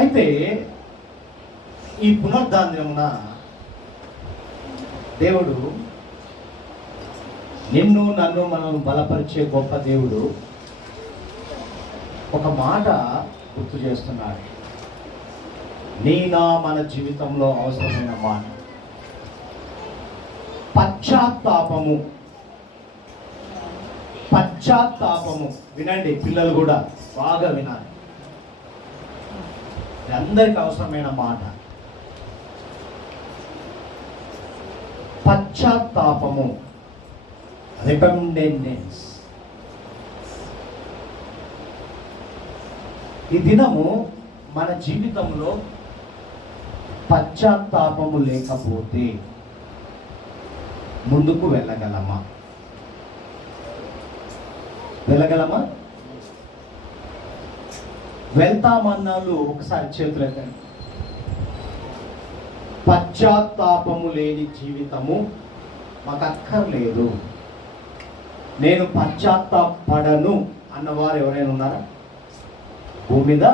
అయితే ఈ పునరుద్ధానమున దేవుడు నిన్ను నన్ను మనల్ని బలపరిచే గొప్ప దేవుడు ఒక మాట గుర్తు చేస్తున్నాడు. మన జీవితంలో అవసరమైన మాట పశ్చాత్తాపము. పశ్చాత్తాపము వినండి, పిల్లలు కూడా బాగా వినాలి. అందరికి అవసరమైన మాట పశ్చాత్తాపము, రిపెండెన్స్. ఈ దినము మన జీవితంలో పశ్చాత్తాపము లేకపోతే ముందుకు వెళ్ళగలమా? వెళ్తామన్నాళ్ళు ఒకసారి చేతులు ఎత్తండి. పశ్చాత్తాపము లేని జీవితము మాకు అక్కర్లేదు, నేను పశ్చాత్తాపడను అన్నవారు ఎవరైనా ఉన్నారా? భూమి మీద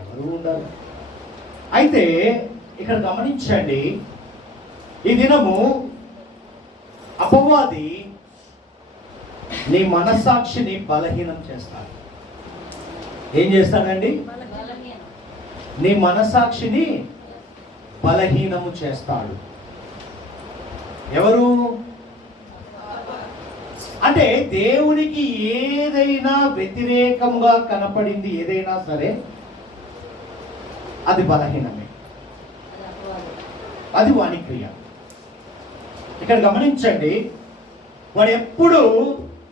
ఎవరు ఉండరు. అయితే ఇక్కడ గమనించండి, ఈ దినము అపవాది నీ మనస్సాక్షిని బలహీనం చేస్తాడు. ఏం చేస్తాడండి? నీ మనస్సాక్షిని బలహీనము చేస్తాడు. ఎవరు అంటే దేవునికి ఏదైనా వ్యతిరేకంగా కనపడింది ఏదైనా సరే అది బలహీనమే, అది వాని క్రియ. ఇక్కడ గమనించండి, వాడు ఎప్పుడు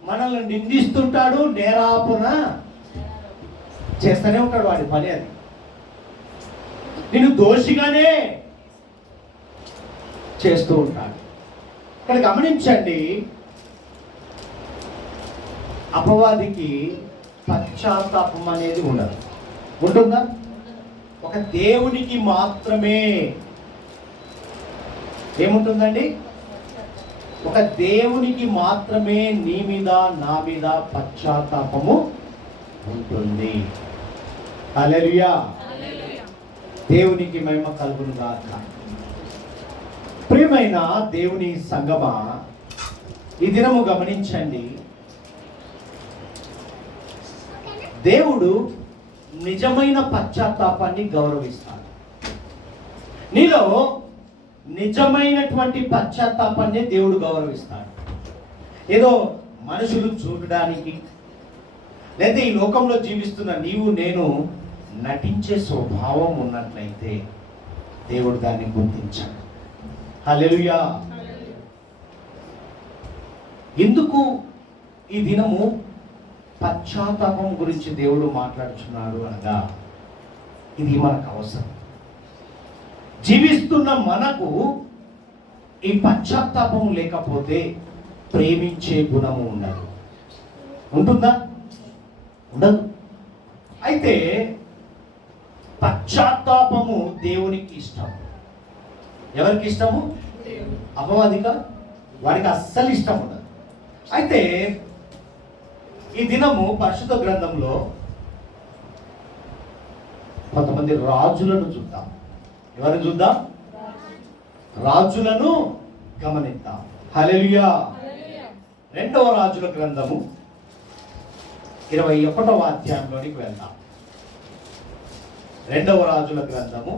మనల్ని నిందిస్తుంటాడు, నేరాపున చేస్తూనే ఉంటాడు. వాడి పని అది. నేను దోషిగానే చేస్తూ ఉంటాడు. ఇక్కడ గమనించండి, అపవాదికి పశ్చాత్తాపం అనేది ఉండదు. ఉంటుందా? ఒక దేవునికి మాత్రమే ఏముంటుందండి? ఒక దేవునికి మాత్రమే నీ మీద నా మీద పశ్చాత్తాపము ఉంటుంది. హల్లెలూయా, దేవునికి మహిమ కలుగును గాక. ప్రియమైన దేవుని సంగమా, ఈ దినము గమనించండి, దేవుడు నిజమైన పశ్చాత్తాపాన్ని గౌరవిస్తాడు. నీలో నిజమైనటువంటి పశ్చాత్తాపాన్ని దేవుడు గౌరవిస్తాడు. ఏదో మనుషులు చూడడానికి లేదా ఈ లోకంలో జీవిస్తున్న నీవు నేను నటించే స్వభావం ఉన్నట్లయితే దేవుడు దాన్ని గుర్తించాడు. హల్లెలూయా. ఎందుకు ఈ దినము పశ్చాత్తాపం గురించి దేవుడు మాట్లాడుచున్నాడు అనగా, ఇది మనకు అవసరం. జీవిస్తున్న మనకు ఈ పశ్చాత్తాపం లేకపోతే ప్రేమించే గుణము ఉండదు. ఉంటుందా? ఉండదు. అయితే పశ్చాత్తాపము దేవునికి ఇష్టం. ఎవరికి ఇష్టము? అపవాదిగా వాడికి అస్సలు ఇష్టం ఉండదు. అయితే ఈ దినము పరిశుద్ధ గ్రంథంలో కొంతమంది రాజులను చూద్దాం. ఎవరిని చూద్దాం? రాజులను గమనిద్దాం. హల్లెలూయా. 2వ రాజుల గ్రంథము 21వ అధ్యాయంలోనికి వెళ్దాం. 2వ రాజుల గ్రంథము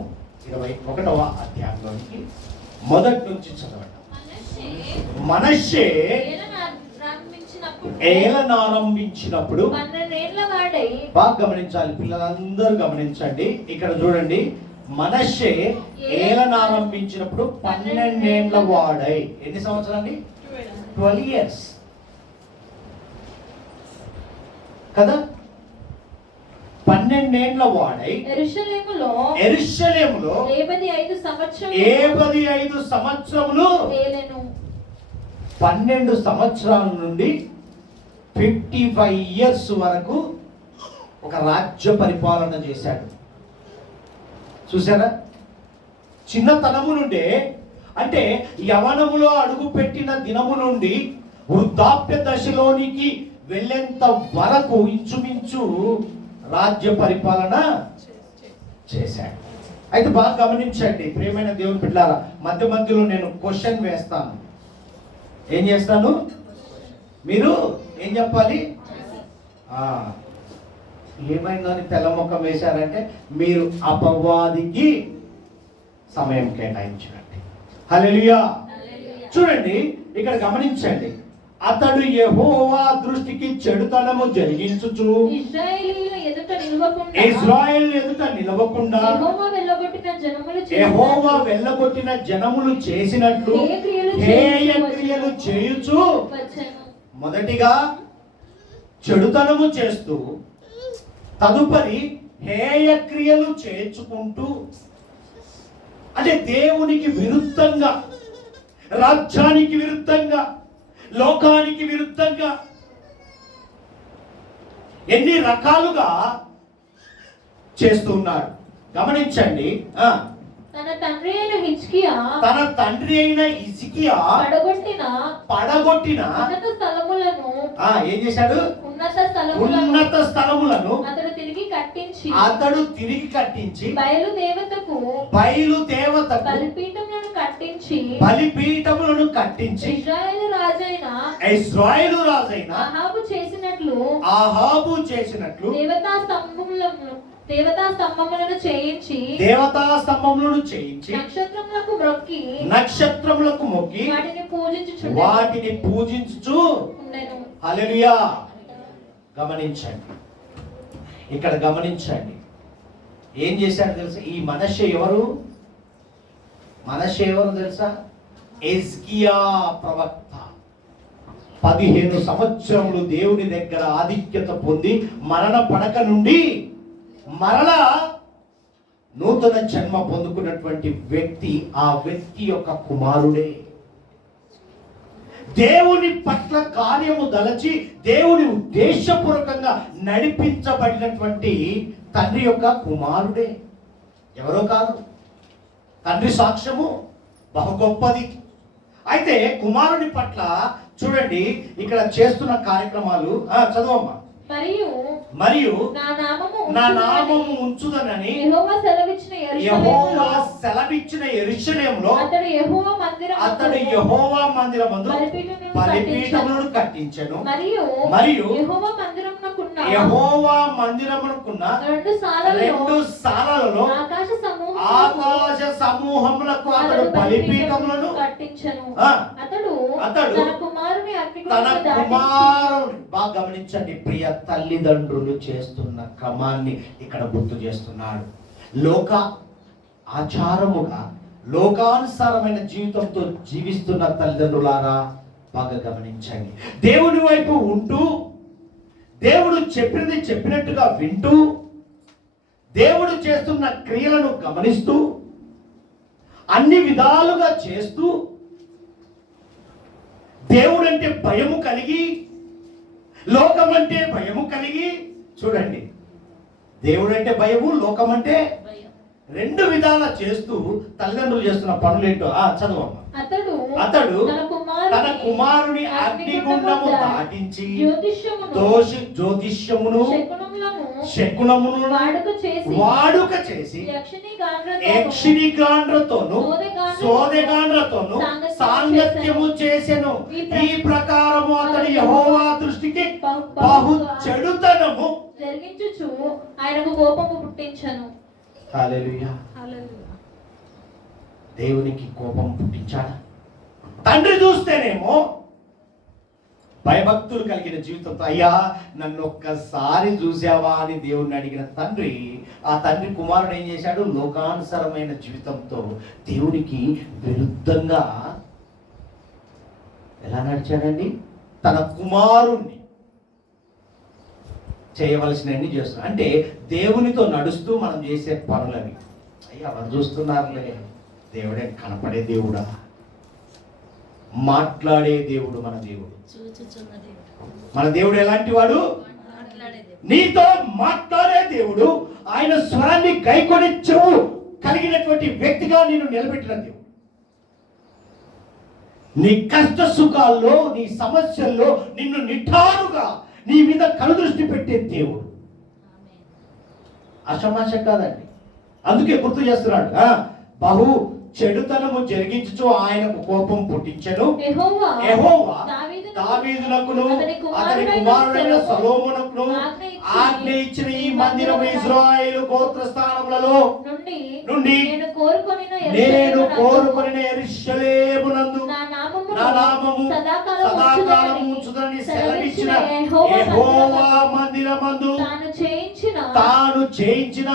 21వ అధ్యాయంలోనికి మొదటి నుంచి చదవండి. మనష్షే ఏలనారంభించినప్పుడు, బాగా గమనించాలి పిల్లలందరూ గమనించండి. ఇక్కడ చూడండి, మనష్షే ఏలనారంభించినప్పుడు 12 ఏళ్ల వాడై. ఎన్ని సంవత్సరాలు? 12 years కదా. 12 ఏళ్ల వాడై యెరూషలేములో 75 సంవత్సరములు 12 సంవత్సరాల నుండి 55 years వరకు ఒక రాజ్య పరిపాలన చేశాడు. చూసారా? చిన్నతనము నుండే, అంటే యవనములో అడుగు పెట్టిన దినము నుండి వృద్ధాప్య దశలోనికి వెళ్ళేంత వరకు ఇంచుమించు రాజ్య పరిపాలన చేశాడు. అయితే బాగా గమనించండి ప్రియమైన దేవుని బిడ్డలారా, మధ్య మధ్యలో నేను క్వశ్చన్ వేస్తాను. ఏం చేస్తాను? మీరు ఏం చెప్పాలి? ఏమైందని తెల్ల ముఖం వేశారంటే మీరు అపవాదికి సమయం కేటాయించినట్టు. హల్లెలూయా. చూడండి ఇక్కడ గమనించండి, అతడు యెహోవా దృష్టికి చెడుతనము జరిగించుచు ఇశ్రాయేలు ఎదుట నిలవకుండా యెహోవా వెళ్ళగొట్టిన జనములు చేసినట్లు హేయ క్రియలు చేయుచు, మొదటిగా చెడుతనము చేస్తూ తదుపరి హేయ క్రియలు చేర్చుకుంటూ, అంటే దేవునికి విరుద్ధంగా, రాజ్యానికి విరుద్ధంగా, లోకానికి విరుద్ధంగా ఎన్ని రకాలుగా చేస్తున్నాడు గమనించండి. తన తండ్రి అయిన హిజ్కియా పడగొట్టిన ఏం చేశాడు? ఉన్నత స్థలములను అతడు తిరిగి కట్టించి బయలు దేవతకు బలిపీఠములను కట్టించి ఇశ్రాయేలు రాజైన ఆహాబు చేసినట్లు దేవతా స్తంభములను చేయించి నక్షత్రములకు మొక్కి వాటిని పూజించుచు హల్లెలూయా. గమనించండి, ఇక్కడ గమనించండి, ఏం చేశాడు తెలుసా? ఈ మనష్షే ఎవరు తెలుసా? హిజ్కియా ప్రవక్త. 15 సంవత్సరములు దేవుని దగ్గర ఆధిక్యత పొంది మరణ పడక నుండి మరలా నూతన జన్మ పొందుకున్నటువంటి వ్యక్తి, ఆ వ్యక్తి యొక్క కుమారుడే. దేవుని పట్ల కార్యము దలచి దేవుని ఉద్దేశపూర్వకంగా నడిపించబడినటువంటి తండ్రి యొక్క కుమారుడే, ఎవరో కాదు. తండ్రి సాక్ష్యము బహు గొప్పది. అయితే కుమారుని పట్ల చూడండి ఇక్కడ చేస్తున్న కార్యక్రమాలు. చదవమ్మా. మరియు నా నామము ఉంచుదనని యెహోవా సెలవిచ్చిన యెరూషలేములో అతడు యెహోవా మందిరమందు బలిపీఠములను కట్టించెను. మరియు యెహోవా మందిరమునకున్న 2 సాలలలో ఆకాశ సమూహములకు అతడు బలిపీఠములను కట్టించెను. అతడు తన కుమారుని బాగా గమనించండి ప్రియ తల్లిదండ్రులు చేస్తున్న క్రమాన్ని ఇక్కడ గుర్తు చేస్తున్నాడు. లోక ఆచారముగా లోకానుసారమైన జీవితంతో జీవిస్తున్న తల్లిదండ్రులారా బాగా గమనించండి. దేవుని వైపు ఉంటూ, దేవుడు చెప్పినది చెప్పినట్టుగా వింటూ, దేవుడు చేస్తున్న క్రియలను గమనిస్తూ, అన్ని విధాలుగా చేస్తూ, దేవుడంటే భయము కలిగి, లోకం అంటే భయము కలిగి, చూడండి, దేవుడంటే భయము, లోకం అంటే 2 విధాల చేస్తూ తల్లిదండ్రులు చేస్తున్న పనులేంటో చదవమ్మా. అతడు తన కుమారుని అగ్నిగుండము దాటించి జ్యోతిష్యమును శకునమును వాడుక చేసి యక్షినిగాండ్రతోను సోదెగాండ్రతోను సాంగత్యము చేసెను. ఈ ప్రకారము అతడు యెహోవా దృష్టికి బహు చెడుతనము జరిగించుచు ఆయనకు కోపము పుట్టించెను. హల్లెలూయా. దేవునికి కోపం పుట్టించాడా? తండ్రి చూస్తేనేమో భయభక్తులు కలిగిన జీవితంతో, అయ్యా నన్ను ఒక్కసారి చూసావా అని దేవుణ్ణి అడిగిన తండ్రి, ఆ తండ్రి కుమారుడు ఏం చేశాడు? లోకానుసరమైన జీవితంతో దేవునికి విరుద్ధంగా ఎలా నడిచాడండి? తన కుమారుణ్ణి చేయవలసినవన్నీ చేస్తున్నాడు. అంటే దేవునితో నడుస్తూ మనం చేసే పనులవి, అయ్యా ఎవరు చూస్తున్నారులే, దేవుడే కనపడే దేవుడా, మాట్లాడే దేవుడు మన దేవుడు. మన దేవుడు ఎలాంటి వాడు? నీతో మాట్లాడే దేవుడు. ఆయన స్వరాన్ని గైకొని చెవు కలిగినటువంటి వ్యక్తిగా నేను నిలబెట్టిన దేవుడు. నీ కష్ట సుఖాల్లో, నీ సమస్యల్లో నిన్ను నిఠారుగా నీ మీద కనుదృష్టి పెట్టే దేవుడు. అసమాష కాదండి. అందుకే గుర్తు చేస్తున్నాడు. బహు చెడుతనము జరిగించుచు ఆయనకు కోపం పుట్టించెను. యెహోవా దావీదునకును అతని కుమారుడైన సొలొమోనుకును ఆజ్ఞ ఇచ్చిన ఈ మందిరము ఇశ్రాయేలు గోత్రస్థానములలో నుండి నేను కోరుకొనిన యెరూషలేమునందు నా నామము సదాకాలం ఉంచుదని సెలవిచ్చిన యెహోవా మందిరమందు తాను చేయించిన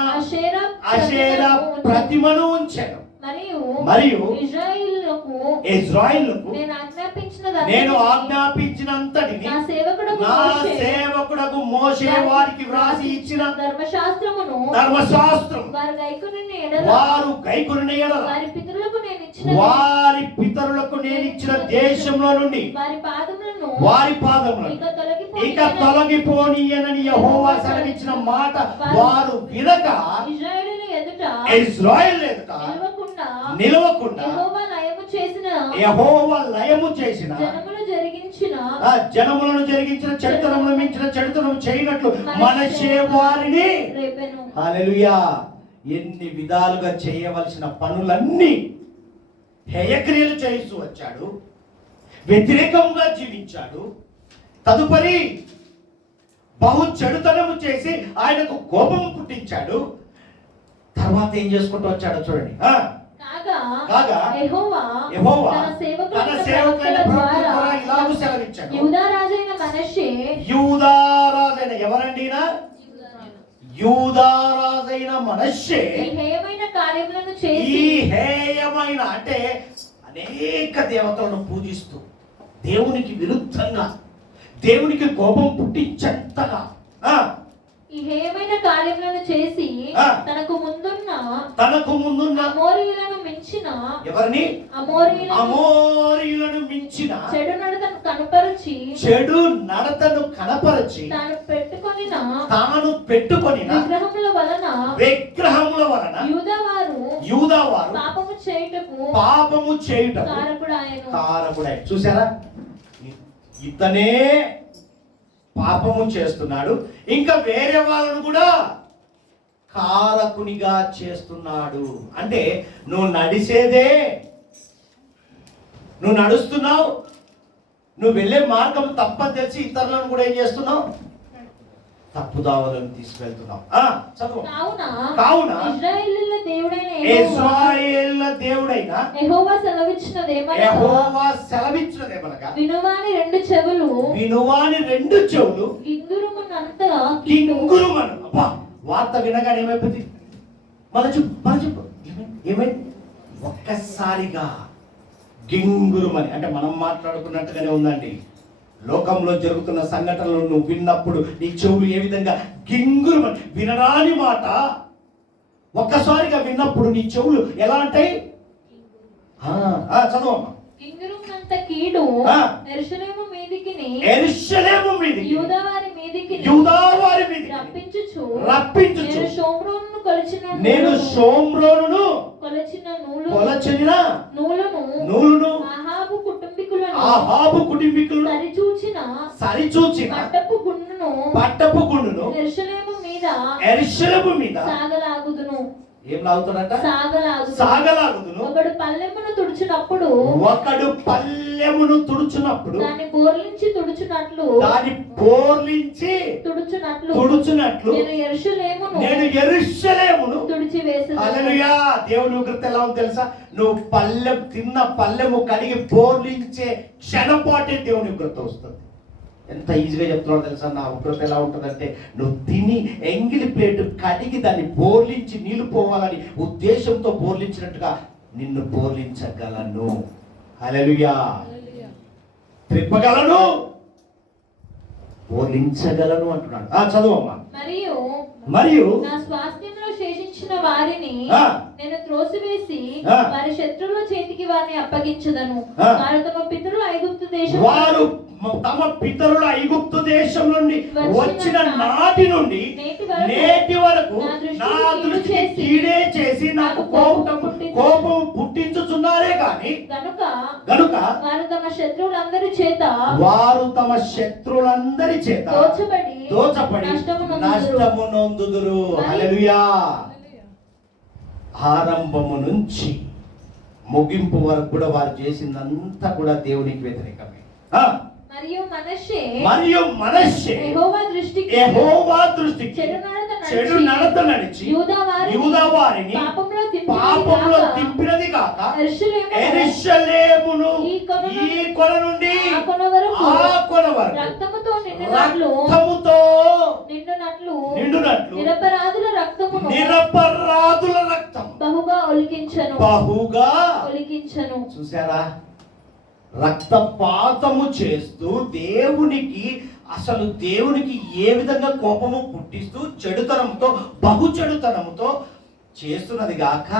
అషేరా ప్రతిమను ఉంచెను. మరియు ఇశ్రాయేలుకు నేను ఆజ్ఞాపించినంతటిని నా సేవకుడకు మోషే వారికి వ్రాసి ఇచ్చిన ధర్మశాస్త్రం వారు గైకొనిన యెడల వారి పితరులకు నేను ఇచ్చిన దేశంలో నుండి వారి పాదములను ఇక తొలగిపోనీయనని యెహోవా సెలవిచ్చిన మాట వారు వినక ఇశ్రాయేలు ఎదుట నిలవకుండా యెహోవా లయము చేసిన జనములను జరిగించిన చెడుతనమును మించిన చెడుతనం చేయనట్లు మనషే వారిని హల్లెలూయా. ఎన్ని విధాలుగా చేయవలసిన పనులన్నీ హేయక్రియలు చేస్తూ వచ్చాడు, వ్యతిరేకంగా జీవించాడు. తదుపరి బహు చెడుతనము చేసి ఆయనకు కోపం పుట్టించాడు. తర్వాత ఏం చేసుకుంటూ వచ్చాడో చూడండి. కాగా యెహోవా తన సేవకులైన ప్రవక్తల ద్వారా ఇలాగూ సెలవిచ్చాడు. యూదా రాజైన ఎవరండి? యూదా రాజైన మనష్షే ఈ హేయమైన అంటే అనేక దేవతలను పూజిస్తూ దేవునికి విరుద్ధంగా దేవునికి కోపం పుట్టించేంతగా ఈ హేయమైన కార్యములను చేసి తనకు ముందున్న అమోరీయులను మించిన ఎవరిని? అమోరీయులను మించిన చెడు నడతను కనపరచి తాను పెట్టుకొనిన విగ్రహముల వలన యూదావారు పాపము చేయుటకు కారకుడాయను. చూసారా, ఇతనే పాపము చేస్తున్నాడు, ఇంకా వేరే వాళ్ళను కూడా కారకునిగా చేస్తున్నాడు. అంటే నువ్వు నడుస్తున్నావు, నువ్వు వెళ్ళే మార్గం తప్పని తెలిసి ఇతరులను కూడా ఏం చేస్తున్నావు? తప్పుదావలను తీసుకెళ్తున్నావు. కావున ఇశ్రాయేలుల దేవుడైన యెహోవా సెలవిచ్చినదేమనగా వినువాని రెండు చెవులు గింగురుమను. అబ్బా, వార్త వినగానే ఏమైపోతుంది? మన చెప్పు ఏమైంది? ఒక్కసారిగా గింగురుమని. అంటే మనం మాట్లాడుకున్నట్టుగానే ఉందండి. లోకంలో జరుగుతున్న సంఘటనలు నువ్వు విన్నప్పుడు నీ చెవులు ఏ విధంగా గిన్గురుమని, వినరాని మాట ఒక్కసారిగా విన్నప్పుడు నీ చెవులు ఎలా అంటాయి? చదవమ్మా. యెరూషలేము మీదికి యూదావారి మీదికి రప్పించుచు నేను షోమ్రోనును కొలచిన నూలును అహాబు కుటుంబీకులను సరిచూచిన పట్టపు గుండును యెరూషలేము మీద ఏం లాగుతాడట? సాగలాగుదును. ఒకడు పల్లెమును తుడుచునప్పుడు దాన్ని బోర్లించి తుడుచునట్లు నేను యెరూషలేమును తుడిచివేసేదను. హల్లెలూయా. దేవుని ఉగ్రత ఎలా ఉంది తెలుసా? నువ్వు తిన్న పల్లెము కడిగి బోర్లించే క్షణపాటే దేవుని ఉగ్రత వస్తుంది. ఎంత ఈజీగా చెప్తున్నాడు తెలుసా? నా ఉగ్రత ఎలా ఉంటుందంటే, నువ్వు తిని ఎంగిలి ప్లేట్ కడిగి దాన్ని బోర్లించి నీళ్లు పోవాలని ఉద్దేశంతో బోర్లించినట్టుగా నిన్ను బోర్లించగలను. హల్లెలూయా. త్రిప్పగలను, బోర్లించగలను అంటున్నాడు. చదువమ్మా. మరియు నా స్వాస్థ్యంలో శేషించిన వారిని నేను త్రోసివేసి వారి శత్రువుల చేతికి వారిని అప్పగించదను. వారు తమ పితరుల ఐగుప్తు దేశం నుండి వచ్చిన నాటి నుండి నేటి వరకు నా దృష్టికి కీడే చేసి నాకు కోపం పుట్టించుచున్నారే గాని గనుక వారు తమ శత్రువులందరి చేత దోచబడి నష్టము నొందుదురు. హల్లెలూయా. ఆరంభము నుంచి ముగింపు వరకు కూడా వారు చేసిందంతా కూడా దేవునికి వ్యతిరేకమే. మరియు మనష్షే యెహోవా దృష్టికి చెడు నడత నడిచి యూదా వారిని పాపంలో దింపినది కాక యెరూషలేమును ఈ కొన నుండి ఆ కొన వరకు రక్తముతో నిండునట్లు నిరపరాధుల రక్తం బహుగా ఒలికించను. చూసారా, రక్తపాతము చేస్తూ దేవునికి ఏ విధంగా కోపము పుట్టిస్తూ బహు చెడుతనంతో చేస్తున్నది గాక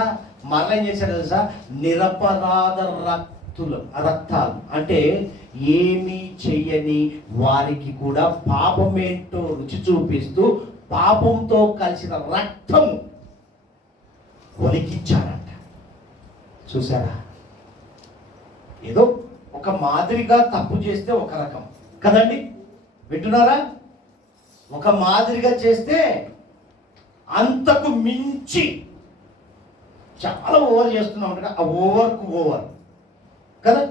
మరలా ఏం చేశాడు తెలుసా? నిరపరాధ రక్తాలు అంటే ఏమీ చెయ్యని వారికి కూడా పాపమేంటో రుచి చూపిస్తూ పాపంతో కలిసిన రక్తము ఒలికించారంట. చూసారా, ఏదో ఒక మాదిరిగా తప్పు చేస్తే ఒక రకం కదండి, వింటున్నారా? ఒక మాదిరిగా చేస్తే అంతకు మించి చాలా ఓవర్ చేస్తున్నాం కదా, ఆ ఓవర్కు ఓవర్ కదా.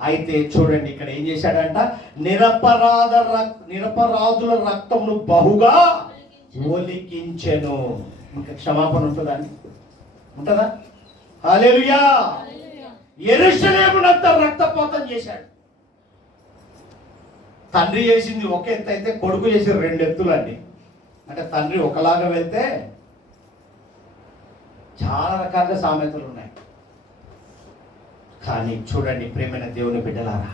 అయితే చూడండి, ఇక్కడ ఏం చేశాడంట? నిరపరాధుల రక్తమును బహుగా ఒలికించెను. ఇంకా క్షమాపణ ఉంటుందండి? ఉంటుందా? హల్లెలూయా. యెరూషలేమునంతా రక్తపాతం చేశాడు. తండ్రి చేసింది ఒక ఎత్తు అయితే కొడుకు చేసి 2 ఎత్తులండి. అంటే తండ్రి ఒకలాగా వెళ్తే చాలా రకాలుగా సామెతలు ఉన్నాయి. కానీ చూడండి ప్రేమైన దేవుని బిడ్డలారా,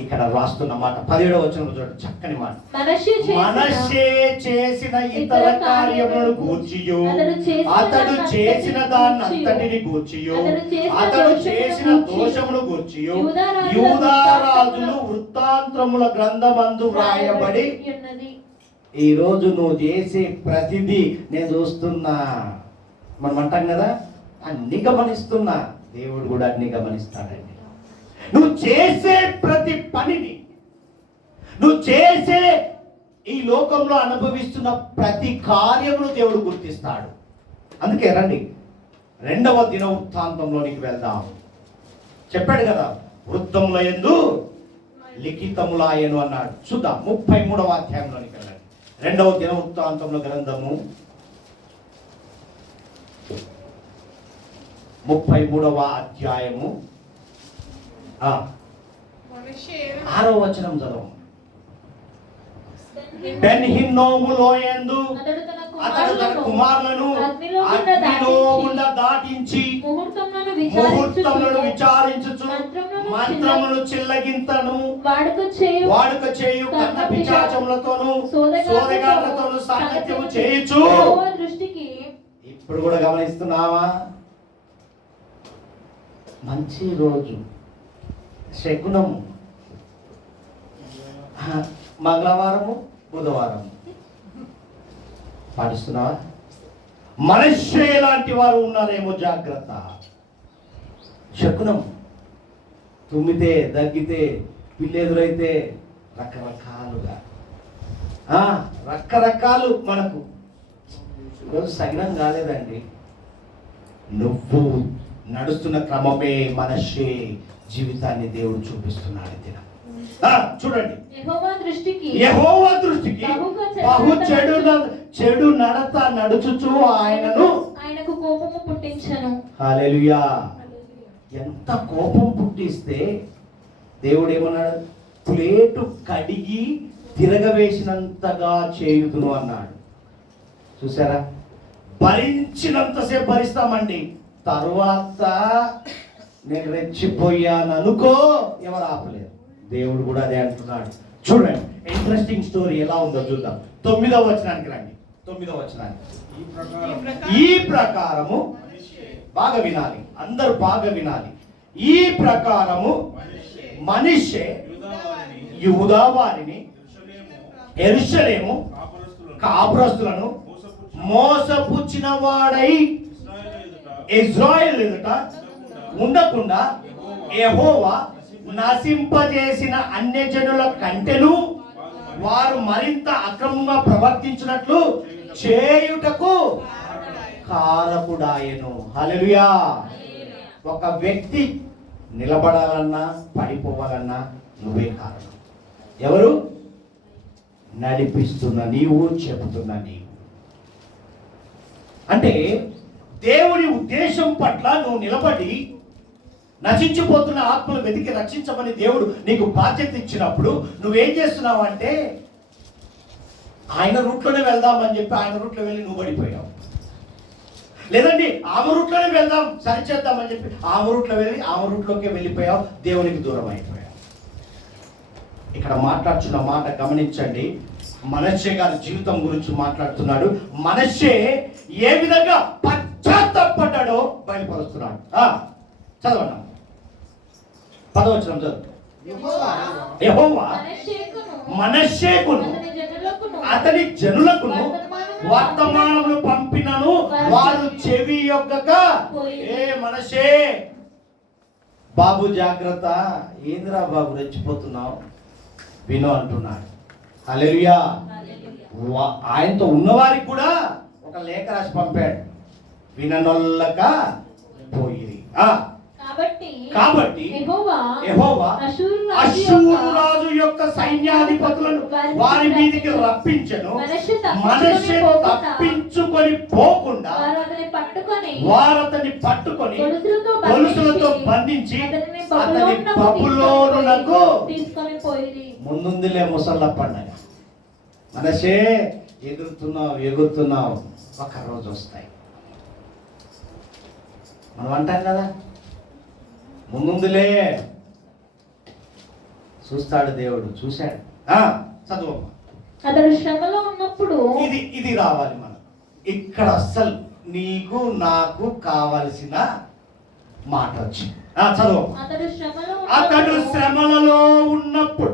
ఇక్కడ రాస్తున్న మాట 17వ వచనంలో చూడండి, చక్కని మాట. మనష్షే చేసిన ఇతర కార్యములను గూర్చియు అతడు చేసిన దాన్ని అంతటిని గూర్చియు అతడు చేసిన దోషమును గూర్చియు యూదా రాజులు వృత్తాంతముల గ్రంథమందు వ్రాయబడి ఉన్నది. ఈ రోజు నువ్వు చేసే ప్రతిదీ నేను చూస్తున్నా, మనం అంటాం కదా, అన్ని గమనిస్తున్నా. దేవుడు కూడా అన్ని గమనిస్తాడండి. నువ్వు చేసే ప్రతి పనిని, నువ్వు చేసే ఈ లోకంలో అనుభవిస్తున్న ప్రతి కార్యమును దేవుడు గుర్తిస్తాడు. అందుకే రండి 2వ దినవృత్తాంతంలోనికి వెళ్దాం. చెప్పాడు కదా, వృత్తముల యందు లిఖితములాయను అన్నాడు. చూద్దాం 33వ అధ్యాయంలోనికి వెళ్ళండి. 2వ దినవృత్తాంతంలో గ్రంథము 33వ అధ్యాయము 6వ వచనం చదవం. బెన్హిన్నోము లోయందు అతడు తన కుమారులను అగ్నిలో గుండా దాటించి ముహూర్తములను విచారించుచు మంత్రమును చిల్లగింతను వాడుక చేయు కన్న పిశాచములతోను సోదగాళ్ళతోను సాంగత్యము చేయుచు. ఇప్పుడు కూడా గమనిస్తున్నావా? మంచి రోజు శకునము, మంగళవారము, బుధవారము పాటిస్తున్నావా? మనష్షే లాంటి వారు ఉన్నారేమో, జాగ్రత్త. శకునం, తుమ్మితే దగ్గితే పిల్లెదురైతే రకరకాలు మనకు ఈరోజు సగినం కాలేదండి. నువ్వు నడుస్తున్న క్రమమే మనష్షే జీవితాన్ని దేవుడు చూపిస్తున్నాడు. చూడండి, యెహోవా దృష్టికి బహు చెడు నడత నడుచుచు ఆయనకు కోపము పుట్టించను. హల్లెలూయా. ఎంత కోపం పుట్టిస్తే దేవుడు ఏమన్నాడు? ప్లేటు కడిగి తిరగవేసినంతగా చేయుదును అన్నాడు. చూసారా? భరించినంతసేపు భరిస్తామండి, తరువాత నేను రెచ్చిపోయాను అనుకో ఎవరు ఆపలేరు. దేవుడు కూడా అదే అంటున్నాడు. చూడండి, ఇంట్రెస్టింగ్ స్టోరీ ఎలా ఉందో చూద్దాం. 9వ వచనానికి రండి. 9వ వచనానికి, ఈ ప్రకారము బాగా వినాలి, అందరూ బాగా వినాలి. ఈ ప్రకారము మనష్షే యూదా వారిని యెరూషలేము కాపురస్తులను మోసపుచ్చిన వాడై ఇశ్రాయేలు ఎదుట ఉండకుండా యెహోవా నశింపజేసిన అన్యజనుల కంటెను వారు మరింత అక్రమంగా ప్రవర్తించినట్లు చేయుటకు కారకుడాయను. హల్లెలూయా. ఒక వ్యక్తి నిలబడాలన్నా పడిపోవాలన్నా నువ్వే కారణం. ఎవరు? నడిపిస్తున్న నీవు, చెబుతున్న నీవు. అంటే దేవుని ఉద్దేశం పట్ల నువ్వు నిలబడి నశించిపోతున్న ఆత్మలు వెతికి రక్షించమని దేవుడు నీకు బాధ్యత ఇచ్చినప్పుడు నువ్వేం చేస్తున్నావు అంటే ఆయన రూట్లోనే వెళ్దామని చెప్పి ఆయన రూట్లో వెళ్ళి నువ్వు పడిపోయావు. లేదండి ఆమె రూట్లోనే వెళ్దాం సరిచేద్దామని చెప్పి ఆమె రూట్లో వెళ్ళి ఆమె రూట్లోకి వెళ్ళిపోయావు, దేవునికి దూరం అయిపోయావు. ఇక్కడ మాట్లాడుతున్న మాట గమనించండి. మనష్షే గారి జీవితం గురించి మాట్లాడుతున్నాడు. మనష్షే ఏ విధంగా పశ్చాత్తాపడ్డాడో బయలుపరుస్తున్నాడు. చదవండి 10వ వచనం చదువు. యెహోవా మనష్షేకును అతని జనులకును వర్తమానములు పంపినను వారు చెవి యొక్కక. ఏ మనష్షే, బాబు జాగ్రత్త, ఏంద్రా బాబు రెచ్చిపోతున్నావు, విను అంటున్నాడు. హల్లెలూయా. ఆయనతో ఉన్నవారికి కూడా ఒక లేఖ రాసి పంపాడు, విననొల్లక పోయిరి. కాబట్టి యెహోవా అష్షూరు రాజు యొక్క సైన్యాధిపతులను వారి మీదకి రప్పించెను. మనష్షే తప్పించుకొని పోకుండా వారు అతన్ని పట్టుకొని గొలుసులతో బంధించి అతని బబులోనునకు ముందుందిలే ముసళ్ళ పండగ. మనష్షే ఎగురుతున్నావు, ఒక రోజు వస్తాయి. మనం అంటాం కదా, ముందులే చూస్తాడు దేవుడు. చూశాడు. చదువు. అతడు శ్రమలో ఉన్నప్పుడు ఇది రావాలి మనం. ఇక్కడ అస్సలు నీకు నాకు కావలసిన మాట వచ్చింది. చదువు. అతడు శ్రమలలో ఉన్నప్పుడు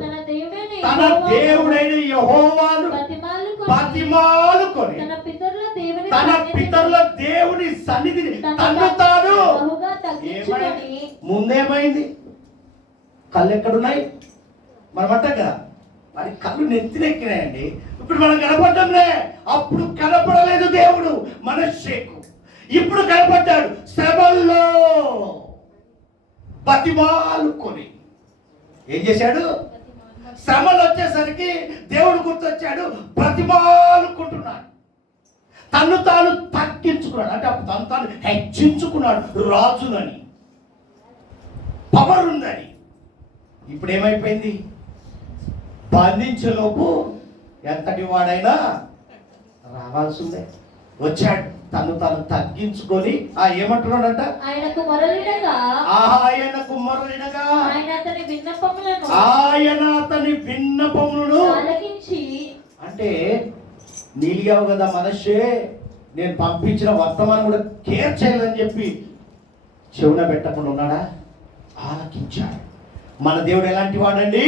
తన దేవుడైన యెహోవాను బతిమాలుకొని తన పితరుల దేవుని సన్నిధిని తన్ను తాను ముందేమైంది? కళ్ళు ఎక్కడున్నాయి? మనం అంటాం కదా, మరి కళ్ళు నెత్తినెక్కినాయండి. ఇప్పుడు మనం కనపడ్డంలే, అప్పుడు కనపడలేదు దేవుడు మనష్షేకు. ఇప్పుడు కనపడ్డాడు శ్రమల్లో. బతిమాలుకొని ఏం చేశాడు? శ్రమలు వచ్చేసరికి దేవుడు గుర్తొచ్చాడు, బ్రతిమాలుకుంటున్నాడు. తను తాను తగ్గించుకున్నాడు. అంటే అప్పుడు తను తాను హెచ్చించుకున్నాడు, రాజునని, పవర్ ఉందని. ఇప్పుడు ఏమైపోయింది? బంధించేలోపు ఎంతటి వాడైనా రావాల్సిందే. వచ్చాడు, తను తాను తగ్గించుకొని ఏమంటున్నాడంట? ఆయనకు మొరలినగా ఆయన అతని విన్నపములను అంటే నీలిగావు కదా మనష్షే, నేను పంపించిన వర్తమానం కూడా కేర్ చేయాలని చెప్పి చెవున పెట్టకుండా ఉన్నాడా? ఆలకించాడు. మన దేవుడు ఎలాంటి వాడండి?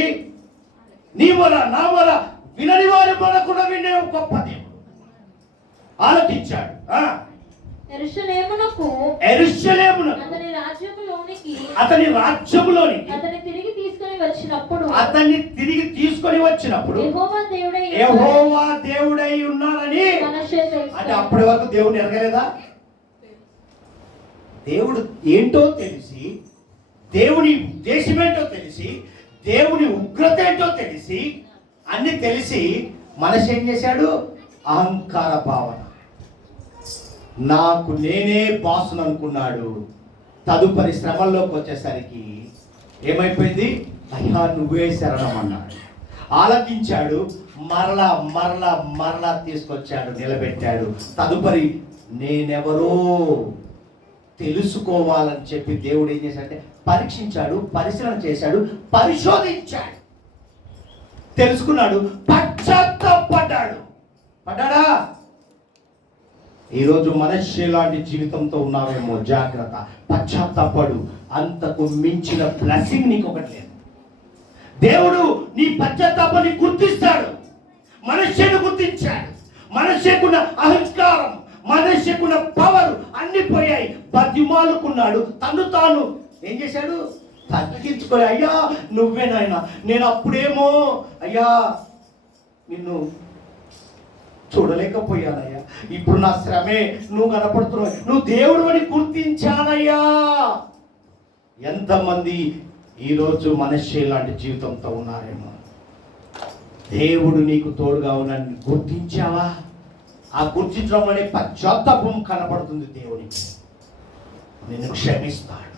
నీ మొర నా మొర వినని వారి మొర కూడా వినే గొప్ప దేవుడు. ఆలకించాడు. యెరూషలేమునకు అతని రాజ్యములోనికి అతన్ని తిరిగి తీసుకొని వచ్చినప్పుడు యెహోవా దేవుడై ఉన్నాడని. అంటే అప్పటి వరకు దేవుడు ఎరగలేదా? దేవుడు ఏంటో తెలిసి, దేవుని ఉద్దేశం ఏంటో తెలిసి, దేవుని ఉగ్రత ఏంటో తెలిసి, అన్ని తెలిసి మనసు ఏం చేశాడు? అహంకార భావన, నాకు నేనే బాసును అనుకున్నాడు. తదుపరి శ్రమల్లోకి వచ్చేసరికి ఏమైపోయింది? అయ్యా నువ్వే శరణం అన్నాడు. ఆలకించాడు. మరలా మరలా మరలా తీసుకొచ్చాడు, నిలబెట్టాడు. తదుపరి నేనెవరో తెలుసుకోవాలని చెప్పి దేవుడు ఏం చేశాడంటే పరీక్షించాడు, పరిశీలన చేశాడు, పరిశోధించాడు, తెలుసుకున్నాడు, పశ్చాత్తాపడ్డాడు. పడ్డాడా? ఈరోజు మనష్షే లాంటి జీవితంతో ఉన్నావేమో, జాగ్రత్త, పశ్చాత్తాపడు. అంతకు మించిన బ్లెస్సింగ్ నీకు ఒకటి లేదు. దేవుడు నీ పశ్చాత్తాపాన్ని గుర్తిస్తాడు. మనష్షేను గుర్తించాడు. మనష్షేకున్న అహంకారం, మనష్షేకున్న పవర్ అన్ని పోయాయి. బతిమాలుకున్నాడు. తను తాను ఏం చేశాడు? తగ్గించుకొని, అయ్యా నువ్వే నాయనా, నేను అప్పుడేమో అయ్యా నిన్ను చూడలేకపోయానయ్యా. ఇప్పుడు నా శ్రమే నువ్వు కనపడుతున్నావు, నువ్వు దేవుడు అని గుర్తించానయ్యా. ఎంతమంది ఈరోజు మనశ్శే లాంటి జీవితంతో ఉన్నారేమో. దేవుడు నీకు తోడుగా ఉన్నాడని గుర్తించావా? ఆ గుర్తించడం అనే పశ్చాత్తాపం కనపడుతుంది. దేవునికి నిన్ను క్షమిస్తాడు.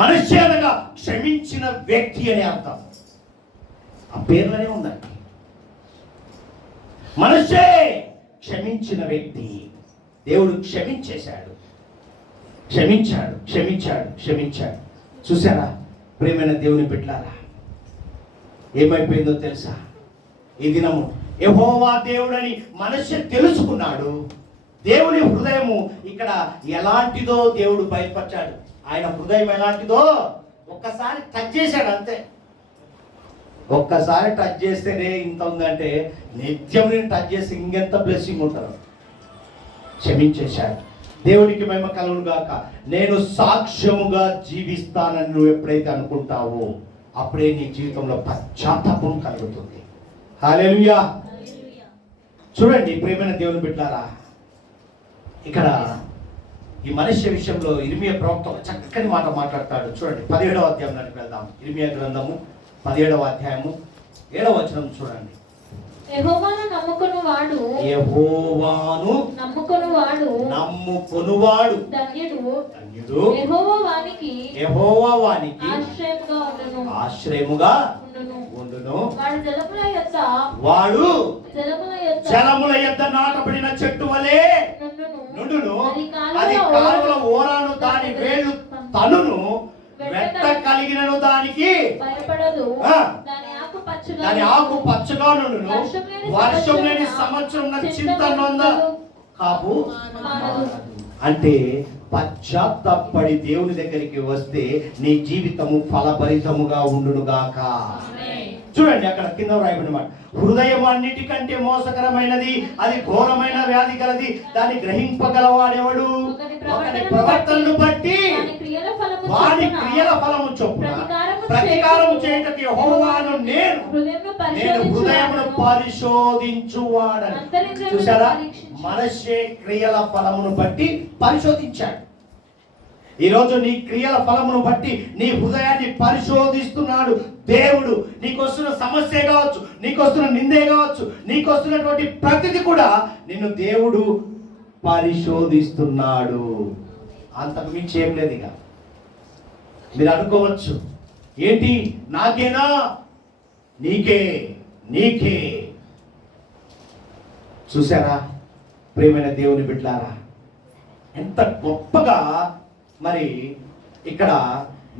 మనశ్శే అనగా క్షమించిన వ్యక్తి అని అర్థం. ఆ పేర్లోనే ఉందండి. మనశ్శే క్షమించిన వ్యక్తి. దేవుడు క్షమించేశాడు, క్షమించాడు, క్షమించాడు, క్షమించాడు. చూసారా ప్రియమైన దేవుని బిడ్డలారా, ఏమైపోయిందో తెలుసా? ఈ దినము యెహోవా దేవుడని మనశ్శే తెలుసుకున్నాడు. దేవుని హృదయము ఇక్కడ ఎలాంటిదో దేవుడు బయటపరిచాడు. ఆయన హృదయం ఎలాంటిదో ఒక్కసారి టచ్ చేశాడు అంతే. ఒక్కసారి టచ్ చేస్తేనే ఇంత ఉందంటే నిత్యం నేను టచ్ చేసి ఇంకెంత బ్లెస్సింగ్ ఉంటారు. క్షమించేశాడు. దేవునికి మహిమ కలుగును గాక. నేను సాక్ష్యముగా జీవిస్తానని నువ్వు ఎప్పుడైతే అనుకుంటావో అప్పుడే నీ జీవితంలో పశ్చాత్తాపం కలుగుతుంది. హల్లెలూయా. చూడండి ప్రియమైన దేవుని బిడ్డలారా, ఇక్కడ ఈ మనుష్య విషయంలో ఇర్మియా ప్రవక్త ఒక చక్కని మాట మాట్లాడతాడు. చూడండి 17వ అధ్యాయంలోకి వెళ్దాం. ఇర్మియా గ్రంథము 17వ అధ్యాయము 7వ వచనం చూడండి. యెహోవాను నమ్ముకొనువాడు ధన్యుడు. యెహోవా వానికి ఆశ్రయముగా ఉండును. వాడు జలముల యొద్ద నాటబడిన చెట్టు వలె నుండును. అది కాలువల ఓరాను దాని వేళ్ళు తనును. వెట్ట కలిగినను దానికి భయపడదు. దాని ఆకు పచ్చగా నుండును. వర్షం లేని సంవత్సరం చింత నొంద కాపు. అంటే పశ్చాత్తాపడి దేవుని దగ్గరికి వస్తే నీ జీవితము ఫలభరితముగా ఉండును గాక. చూడండి అక్కడ కింద రాయబడిన మాట, హృదయం అన్నిటికంటే మోసకరమైనది, అది ఘోరమైన వ్యాధి కలది, దాన్ని గ్రహింపగలవాడెవడు? ఒకని ప్రవర్తనను బట్టి వాని క్రియల ఫలము చొప్పున ప్రతికారము చేయుటకు యెహోవాను నేను హృదయమును పరిశోధించువాడని. చూసారా, మనశ్శే క్రియల ఫలమును బట్టి పరిశోధించాడు. ఈరోజు నీ క్రియల ఫలమును బట్టి నీ హృదయాన్ని పరిశోధిస్తున్నాడు దేవుడు. నీకు వస్తున్న సమస్య కావచ్చు, నీకు వస్తున్న నిందే కావచ్చు, నీకు వస్తున్నటువంటి ప్రతిది కూడా నిన్ను దేవుడు పరిశోధిస్తున్నాడు. అంతకు మించి ఏం లేదు. ఇక మీరు అనుకోవచ్చు, ఏంటి నాకేనా? నీకే, నీకే. చూసారా ప్రియమైన దేవుని బిడ్డలారా, ఎంత గొప్పగా మరి ఇక్కడ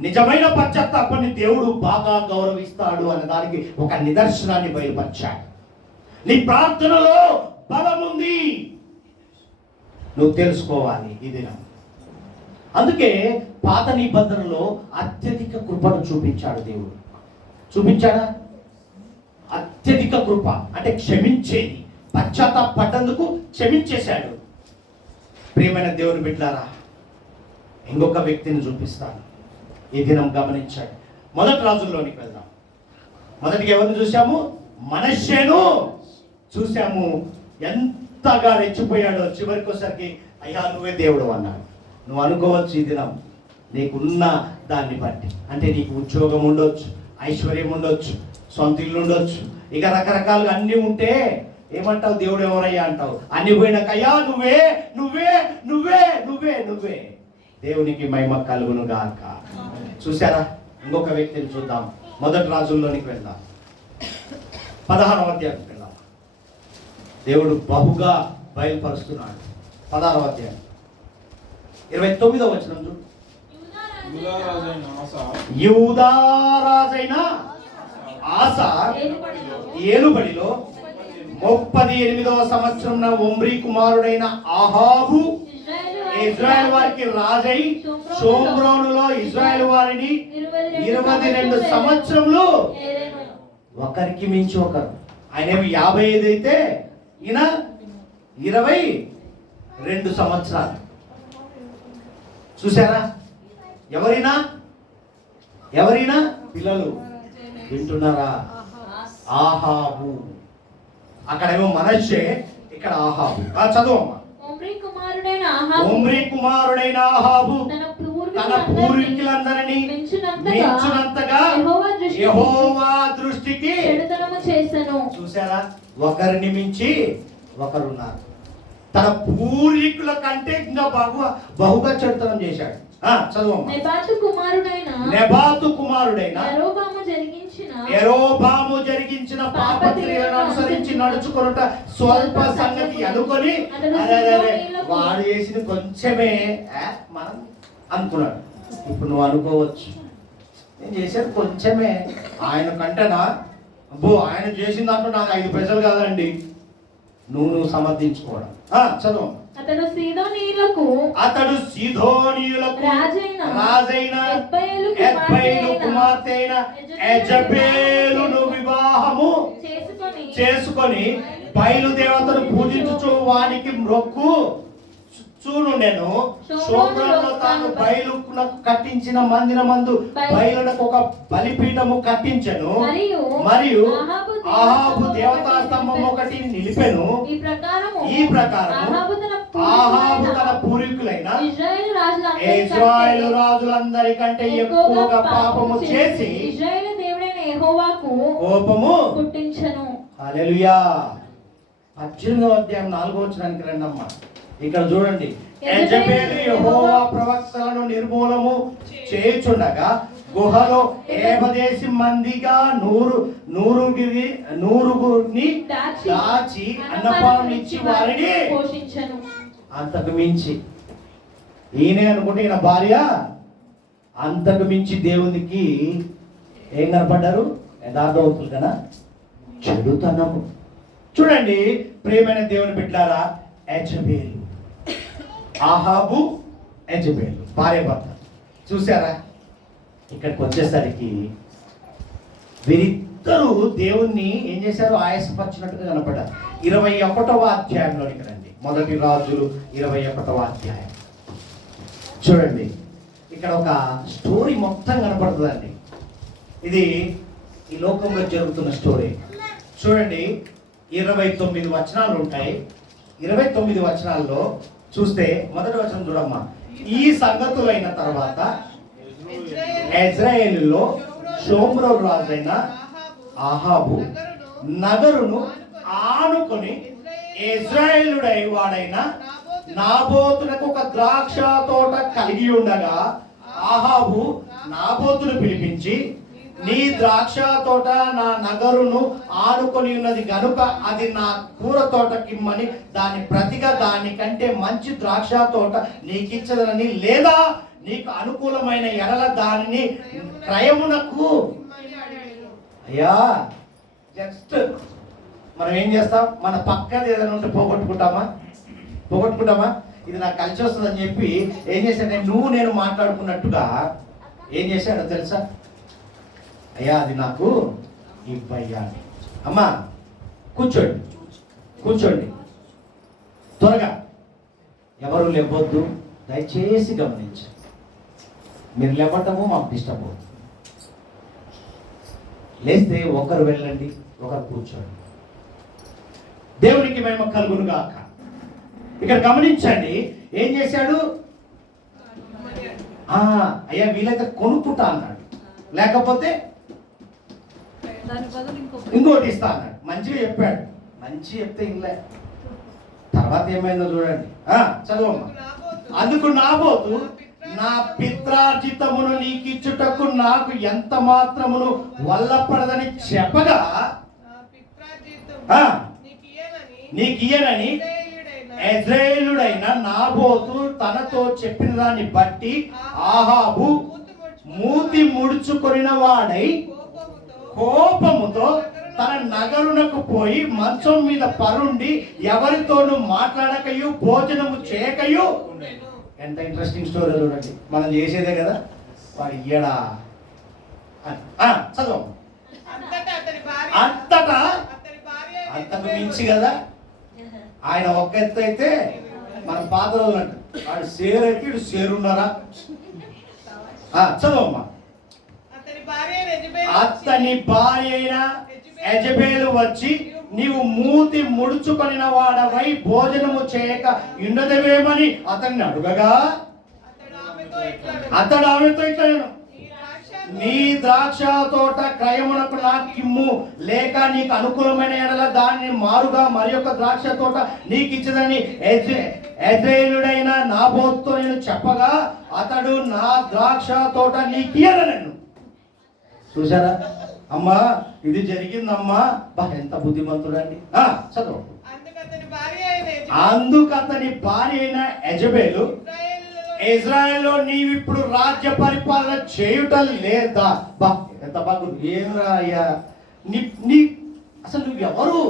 నిజమైన పశ్చాత్తాపాన్ని దేవుడు బాగా గౌరవిస్తాడు అనే దానికి ఒక నిదర్శనాన్ని బయలుపరిచాడు. నీ ప్రార్థనలో బలం ఉంది, నువ్వు తెలుసుకోవాలి ఈ దినం. అందుకే పాత నిబంధనలో అత్యధిక కృపను చూపించాడు దేవుడు. చూపించాడా? అత్యధిక కృప అంటే క్షమించేది. పశ్చాత్తాపడ్డందుకు క్షమించేశాడు. ప్రియమైన దేవుని బిడ్డలారా, ఇంకొక వ్యక్తిని చూపిస్తాను. ఈ దినం గమనించాడు. మొదటి రాజుల్లోనికి వెళ్దాం. మొదటిగా ఎవరిని చూసాము? మనశ్శేను చూసాము. ఎంతగా రెచ్చిపోయాడో చివరికి వచ్చరికి అయ్యా నువ్వే దేవుడు అన్నాడు. నువ్వు అనుకోవచ్చు ఈ దినం నీకున్న దాన్ని బట్టి, అంటే నీకు ఉద్యోగం ఉండొచ్చు, ఐశ్వర్యం ఉండొచ్చు, సొంత ఇల్లు ఉండొచ్చు, ఇక రకరకాలుగా అన్నీ ఉంటే ఏమంటావు? దేవుడు ఎవరయ్యా అంటావు. అన్ని పోయినాక అయ్యా నువ్వే నువ్వే నువ్వే నువ్వే నువ్వే. దేవునికి మహిమ కలుగును గాక. చూసారా? ఇంకొక వ్యక్తిని చూద్దాం. మొదటి రాజుల్లోనికి వెళ్దాం. 16వ అధ్యాయం వెళ్దాం. దేవుడు బహుగా బయలుపరుస్తున్నాడు. 16వ అధ్యాయం 29వ వచనం చూడు. యూదా రాజైన ఆసా ఏలుబడిలో 38వ సంవత్సరం ఒమ్రీ కుమారుడైన ఆహాబు ఇజ్రాయెల్ వారికి రాజై షోమ్రోనులో ఇజ్రాయెల్ వారిని 22 సంవత్సరములు ఒకరికి మించి ఒకరు. ఆయన 55 అయితే ఈయన 22 సంవత్సరాలు. చూసారా? ఎవరైనా పిల్లలు వింటున్నారా? ఆహాబు. అక్కడేమో మనశ్శే, ఇక్కడ ఆహాబు. చదువమ్మా. ఒమ్రీ కుమారుడైన ఆహాబు తన పూర్వీకులందరినీ మించినంతగా యెహోవా దృష్టికి చెడుతనము చేసెను. చూసారా, ఒకరిని మించి ఒకరున్నారు. తన పూర్వీకుల కంటే ఇంకా బహుగా చెడుతనం చేశాడు. చదువమ్మా. నెబాతు కుమారుడైన యెరోబాము జరిగించిన పాపక్రియలను అనుసరించి నడుచుకొనుట స్వల్ప సంగతి అనుకొని వాడు చేసింది కొంచెమే మనం అనుకున్నాడు. ఇప్పుడు నువ్వు అనుకోవచ్చు, నేను చేసేది కొంచెమే, ఆయన కంటేనా, అబ్బో ఆయన చేసిన దాంట్లో నాకు 5 పైసలు కాదండి, నువ్వు సమర్థించుకోవడం. చదువు. అతడు సీదోనీయులకు రాజైన ఎత్బయలు కుమార్తె అయిన యెజబెలును వివాహము చేసుకొని బయలుదేవతను పూజించుచు వానికి మొక్కు చూను. నేను శోభ్రంలో తాను బయలునకు కట్టించిన మందిరమందు బయలునకు ఒక బలిపీఠము కట్టించెను. మరియు ఆహాబు దేవతా స్తంభం ఒకటి నిలిపెను. ఈ ప్రకారం ఆహాబు తన పూర్వీకులైన ఇశ్రాయేలు రాజులందరికంటే ఎక్కువగా పాపము చేసి కోపము పుట్టించెను. హల్లెలూయా. 18వ అధ్యాయం 4వ వచనానికి రండమ్మా. ఇక్కడ చూడండి. యెజబెలు యెహోవా ప్రవక్తలను నిర్మూలము చేయుచుండగా గుహలో 70 మందిగా నూరుగురిని దాచి అన్నపానం ఇచ్చి వారిని పోషించెను. అంతకు మించి ఈయనే అనుకుంటే ఈయన భార్య అంతకు మించి దేవునికి ఏం కనపడ్డారు? యథార్థవంతులు కదా, చెడుతనము. చూడండి ప్రియమైన దేవుని బిడ్డలారా, యెజబెలు, ఆహాబు, యెజబెలు భార్య భర్త. చూసారా, ఇక్కడికి వచ్చేసరికి వీరిద్దరూ దేవుణ్ణి ఏం చేశారు? ఆయాసపరిచినట్టుగా కనపడ్డారు. 21వ అధ్యాయంలోనికి రండి. 1 రాజులు 21వ అధ్యాయం చూడండి. ఇక్కడ ఒక స్టోరీ మొత్తం కనపడుతుందండి. ఇది ఈ లోకంలో జరుగుతున్న స్టోరీ. చూడండి, 29 వచనాలు ఉంటాయి. 29 వచనాల్లో చూస్తే మొదటి వచనం చూడమ్మా. ఈ సంగతులైన తర్వాత ఇశ్రాయేలులో షోమ్రో రాజైన ఆహాబు నగరును ఆనుకొని ఇశ్రాయేలుడై వాడైన నాబోతునకు ఒక ద్రాక్ష తోట కలిగి ఉండగా ఆహాబు నాబోతును పిలిపించి, నీ ద్రాక్ష తోట నా నగరును ఆనుకొని ఉన్నది గనుక అది నా కూర తోటకిమ్మని దాని ప్రతిగా దానికంటే మంచి ద్రాక్ష తోట నీకిచ్చదనని, లేదా నీకు అనుకూలమైన ఎడల దానిని క్రయమునకు. అయ్యా, జస్ట్ మనం ఏం చేస్తాం? మన పక్కన ఏదైనా ఉంటే పోగొట్టుకుంటామా? ఇది నాకు కలిసి వస్తుందని చెప్పి ఏం చేశాడు? నేను మాట్లాడుకున్నట్టుగా ఏం చేశాడో తెలుసా? అయ్యా, అది నాకు ఇవ్వయ్యా. అమ్మా కూర్చోండి త్వరగా, ఎవరు లేవద్దు, దయచేసి గమనించండి. మీరు లేవటము మాకు డిస్టర్బ్ అవుతుంది. లేస్తే ఒకరు వెళ్ళండి, ఒకరు కూర్చోండి. దేవునికి మహిమ కలుగును గాక. ఇక్కడ గమనించండి, ఏం చేశాడు? అయ్యా వీలైతే కొనుక్కుంటా అన్నాడు, లేకపోతే ఇంకోటి ఇస్తా అన్నాడు. మంచిగా చెప్పాడు. మంచి చెప్తే ఇంలే. తర్వాత ఏమైందో చూడండి. చదువమ్మా. అందుకు నాబోతు, నా పిత్రార్జితమును నీకిచ్చుటకు నాకు ఎంత మాత్రమును వల్లపడదని చెప్పగా నీకియ్యనని ఇశ్రాయేలుడైన నాబోతు తనతో చెప్పిన దాన్ని బట్టి ఆహాబు మూతి ముడుచుకొనిన వాడై కోపముతో తన నగరునకు పోయి మంచం మీద పరుండి ఎవరితోనూ మాట్లాడకయు భోజనము చేయకయు. ఎంత ఇంట్రెస్టింగ్ స్టోరీ చూడండి. మనం చేసేదే కదా, వాడు ఇయ్యడా. చదువు. అంతటా అంతకు మించి కదా, ఆయన ఒక్క ఎత్తు అయితే మన పాత రోజులు అంట, వాడు సేరు అయితే ఇటు సేరున్నారా. చదువమ్మా. అతని భార్య అయిన యెజబెలు వచ్చి నీవు మూతి ముడుచుకొనిన వాడవై భోజనము చేయక ఉండదవేమని అతన్ని అడుగగా అతడు ఆమెతో ఇట్లా నీ ద్రాక్ష తోట క్రయమునకు నాకు ఇమ్ము, లేక నీకు అనుకూలమైన ఎడల దానిని మారుగా మరి యొక్క ద్రాక్ష తోట నీకు ఇచ్చదని యెజ్రెయేలుడైన నాబోతుతో నేను చెప్పగా అతడు నా ద్రాక్ష తోట నీకియ్యనను. చూసారా అమ్మా, ఇది జరిగిందమ్మా. ఎంత బుద్ధిమంతుడండి. చదువు. అందుకు అతని భార్య అయిన యెజబెలు, ఇజ్రాయెల్లో నీవిప్పుడు రాజ్య పరిపాలన చేయుట లేదా? బా ఎంత బాగు. ఏమరా అయ్యా నీ అసలు నువ్వు ఎవరు?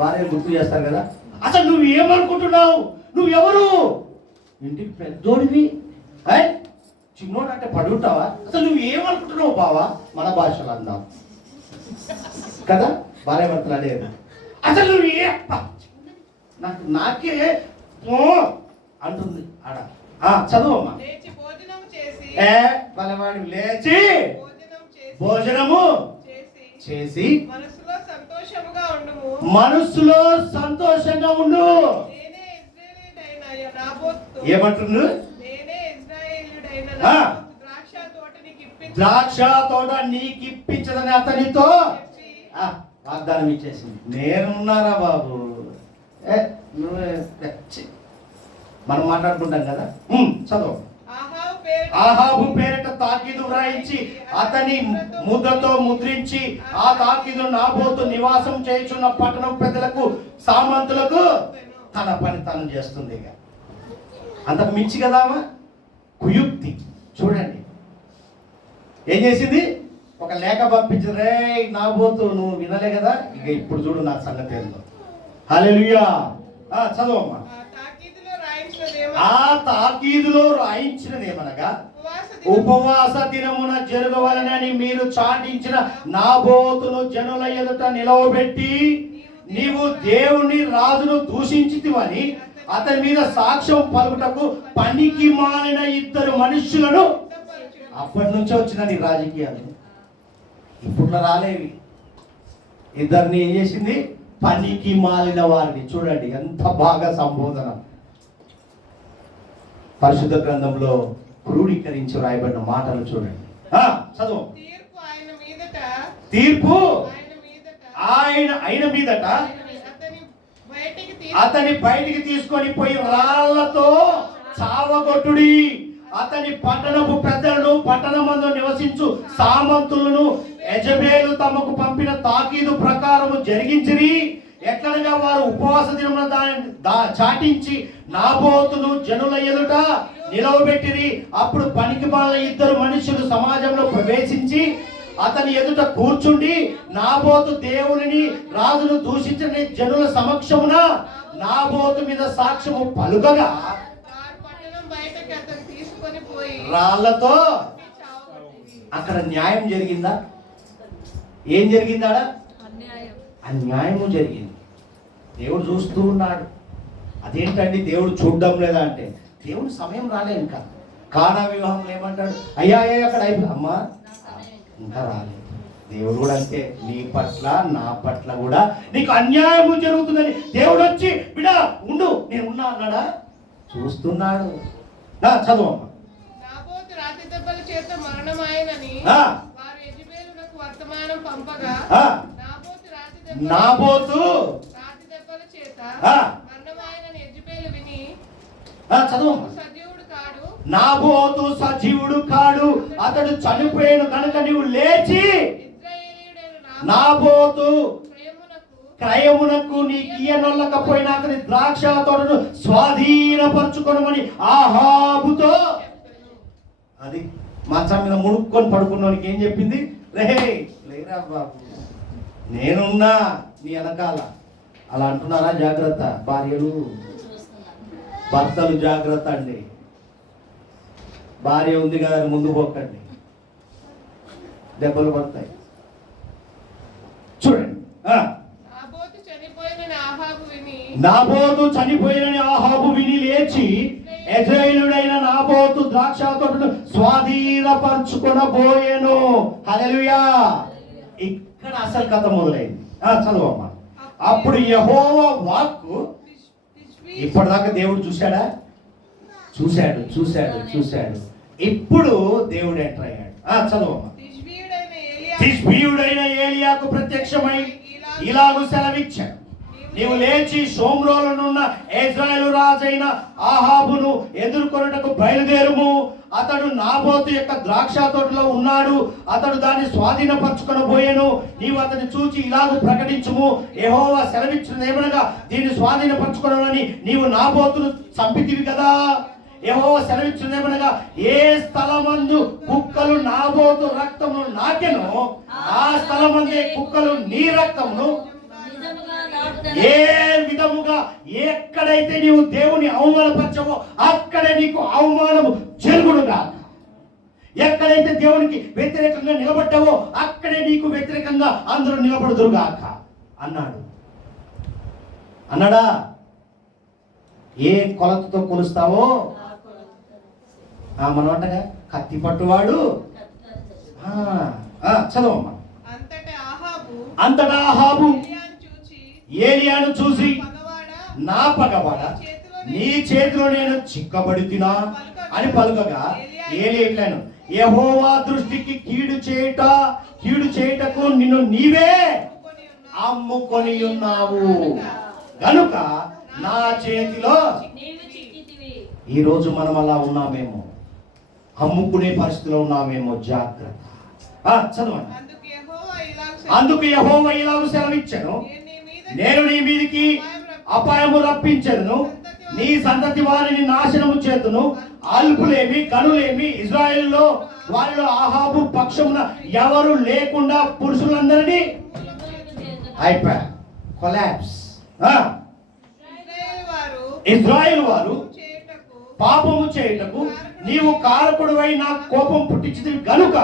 భార్య గుర్తు చేస్తారు కదా. అసలు నువ్వు ఏమనుకుంటున్నావు? నువ్వు ఎవరు? ఇంటికి పెద్దోడివి, చిన్నోడు అంటే పడుంటావా? అసలు నువ్వు ఏమనుకుంటున్నావు బావా? మన భాషలో అందాం కదా, భార్య భర్తలు అదేది. అసలు నువ్వు నాకే అంటుంది ఆడ. చదువమ్మా. బలవాడు లేచి భోజనము చేసి మనసులో సంతోషంగా ఉండు. ఏమంటుండు? ద్రాక్ష తోట నీకు ఇప్పించదని అతనితో వాగ్దానం ఇచ్చేసింది. నేనున్నారా బాబు? మనం మాట్లాడుకుంటాం కదా. చదువు. ఆహాబు పేరిట తాకీదు వ్రాయించి అతని ముద్రతో ముద్రించి ఆ తాకీదు నాబోతు నివాసం చేయుచున్న పట్టణం పెద్దలకు సామంతులకు తన పని తను చేస్తుంది. అంతకు మించి కదామా కుయుక్తి. చూడండి ఏం చేసింది. ఒక లేఖ పంపించింది. రే నాబోతు, నువ్వు వినలే కదా, ఇక ఇప్పుడు చూడు నా సంగతి ఏందో. హల్లెలూయా. చదువమ్మా. ఆ తాకీదులో రాయించినదేమనగా ఉపవాస దినమున జరగవలనని మీరు చాటించిన నాబోతును జనుల ఎదుట నిలవబెట్టి నీవు దేవుని రాజును దూషించితివని అతని మీద సాక్ష్యం పలుకుటకు పనికి మాలిన ఇద్దరు మనుష్యులను. అప్పటి నుంచే వచ్చిందని రాజకీయాలు, ఇప్పుడు రాలేవి. ఇద్దరిని ఏం చేసింది? పనికి మాలిన వారిని. చూడండి ఎంత బాగా సంబోధన పరిశుద్ధ గ్రంథంలో క్రోడీకరించి రాయబడిన మాటలు చూడండి. చదువు. తీర్పు ఆయన మీదట అతని బయటికి తీసుకొని పోయి రాళ్లతో చావగొట్టుడి. అతని పట్టణపు పెద్దలను పట్టణమందు నివసించు సామంతులను యెజబెలు తమకు పంపిన తాకీదు ప్రకారము జరిగించిరి. ఎట్లనగా వారు ఉపవాస దినమున చాటించి నాబోతును జనుల ఎదుట నిలవబెట్టిరి. అప్పుడు పనికిమాలిన ఇద్దరు మనుషులు సమాజంలో ప్రవేశించి అతని ఎదుట కూర్చుండి నాబోతు దేవునిని రాజును దూషించిన జనుల సమక్షమున నాబోతు మీద సాక్ష్యము పలుకగా రాళ్లతో. అక్కడ న్యాయం జరిగిందా? ఏం జరిగిందా? అన్యాయము జరిగింది. దేవుడు చూస్తూ ఉన్నాడు. అదేంటండి దేవుడు చూడడం లేదా అంటే, దేవుడు సమయం రాలే. ఇంకా కానా వివాహంలో ఏమంటాడు? అయ్యా అక్కడ అయిపోయి అమ్మా ఇంకా రాలేదు. దేవుడు కూడా అంతే, నీ పట్ల నా పట్ల కూడా నీకు అన్యాయము జరుగుతుందని దేవుడు వచ్చి బిడా ఉండు నేను ఉన్నా అన్నాడా? చూస్తున్నాడు. చదువు. నాబోతు చదువు. నాబోతు సజీవుడు కాడు, అతడు చనిపోయాను కనుక నీవు లేచి నాబోతు క్రయమునకు నీకు ఇయ్యనొల్లకపోయినా అతని ద్రాక్ష తోటను స్వాధీనపరచుకోనమని ఆహాబుతో. అది మంచం మీద ముడుక్కొని పడుకున్నోనికి ఏం చెప్పింది? లేరా బాబు, నేనున్నా నీ వెనకాల. అలా అంటున్నారా? జాగ్రత్త భార్యలు, భర్తలు జాగ్రత్త అండి. భార్య ఉంది కదా ముందు పోకండి, దెబ్బలు పడతాయి. చూడండి. నాబోతు చనిపోయినని ఆహాబు విని లేచి యెజ్రెయేలుడైన నాబోతు ద్రాక్ష తోటను స్వాధీనపరచుకొనబోయెను. హల్లెలూయా. ఇక్కడ అసలు కథ మొదలైంది. చదవమ్మా. అప్పుడు యెహోవా వాక్కు, ఇప్పటిదాకా దేవుడు చూశాడా? చూశాడు. ఇప్పుడు దేవుడు ఎంటర్ అయ్యాడు. చదవమ్మా. తిష్బీయుడైన ఏలియాకు ప్రత్యక్షమై ఇలాగు సెలవిచ్చాడు, నీవు లేచి షోమ్రోనున్న ఇశ్రాయేలు రాజైన ఆహాబును ఎదుర్కొనుటకు బయలుదేరుము. అతడు నాబోతు యొక్క ద్రాక్ష తోటలో ఉన్నాడు, అతడు దాన్ని స్వాధీనపరచుకొనబోయెను. నీవు అతన్ని చూచి ఇలాగూ ప్రకటించుము, యెహోవా సెలవిచ్చినదేమనగా దీన్ని స్వాధీనపరచుకొనని నీవు నాబోతును చంపితివి కదా. యెహోవా సెలవిచ్చినదేమనగా ఏ స్థలమందు కుక్కలు నాబోతు రక్తమును నాకెను, ఆ స్థలమందే కుక్కలు నీ రక్తమును ఏ విధముగా ఎక్కడైతే నీవు దేవుని అవమానపరచవో అక్కడే నీకు అవమానము జరుగునుగా. ఎక్కడైతే దేవునికి వ్యతిరేకంగా నిలబడ్డావో అక్కడే నీకు వ్యతిరేకంగా అందరూ నిలబడుదురుగాక అన్నాడా? ఏ కొలతతో కొలుస్తావో మనం అంటగా కత్తి పట్టువాడు. చదవమ్మా. అంతటా ఆహాబు ఏలియాను చూసి, నా పగవాడ, నీ చేతిలో నేను చిక్కబడుతున్నా అని పలుకగా, ఏలియా ఇట్లను, యెహోవా దృష్టికి కీడు చేయుటకు నిన్ను నీవే అమ్ముకొని ఉన్నావు గనుక నా చేతిలో. ఈరోజు మనం అలా ఉన్నామేమో, అమ్ముకునే పరిస్థితిలో ఉన్నామేమో. జాగ్రత్త. చదవండి. అందుకు యెహోవా ఇలాగ సెలవిచ్చాను, నేను నీ మీదికి అపాయము రప్పించెదను, నీ సంతతి వారిని నాశనము చేతును. అల్పులేమి కనులేమి ఇశ్రాయేలులో వాళ్ళు ఆహాబు పక్షమున ఎవరు లేకుండా పురుషులందరినీ అయిపోయా కొలాప్స్. ఇశ్రాయేలు వారు పాపము చేయుటకు నీవు కారకుడువై నా కోపం పుట్టించింది గనుక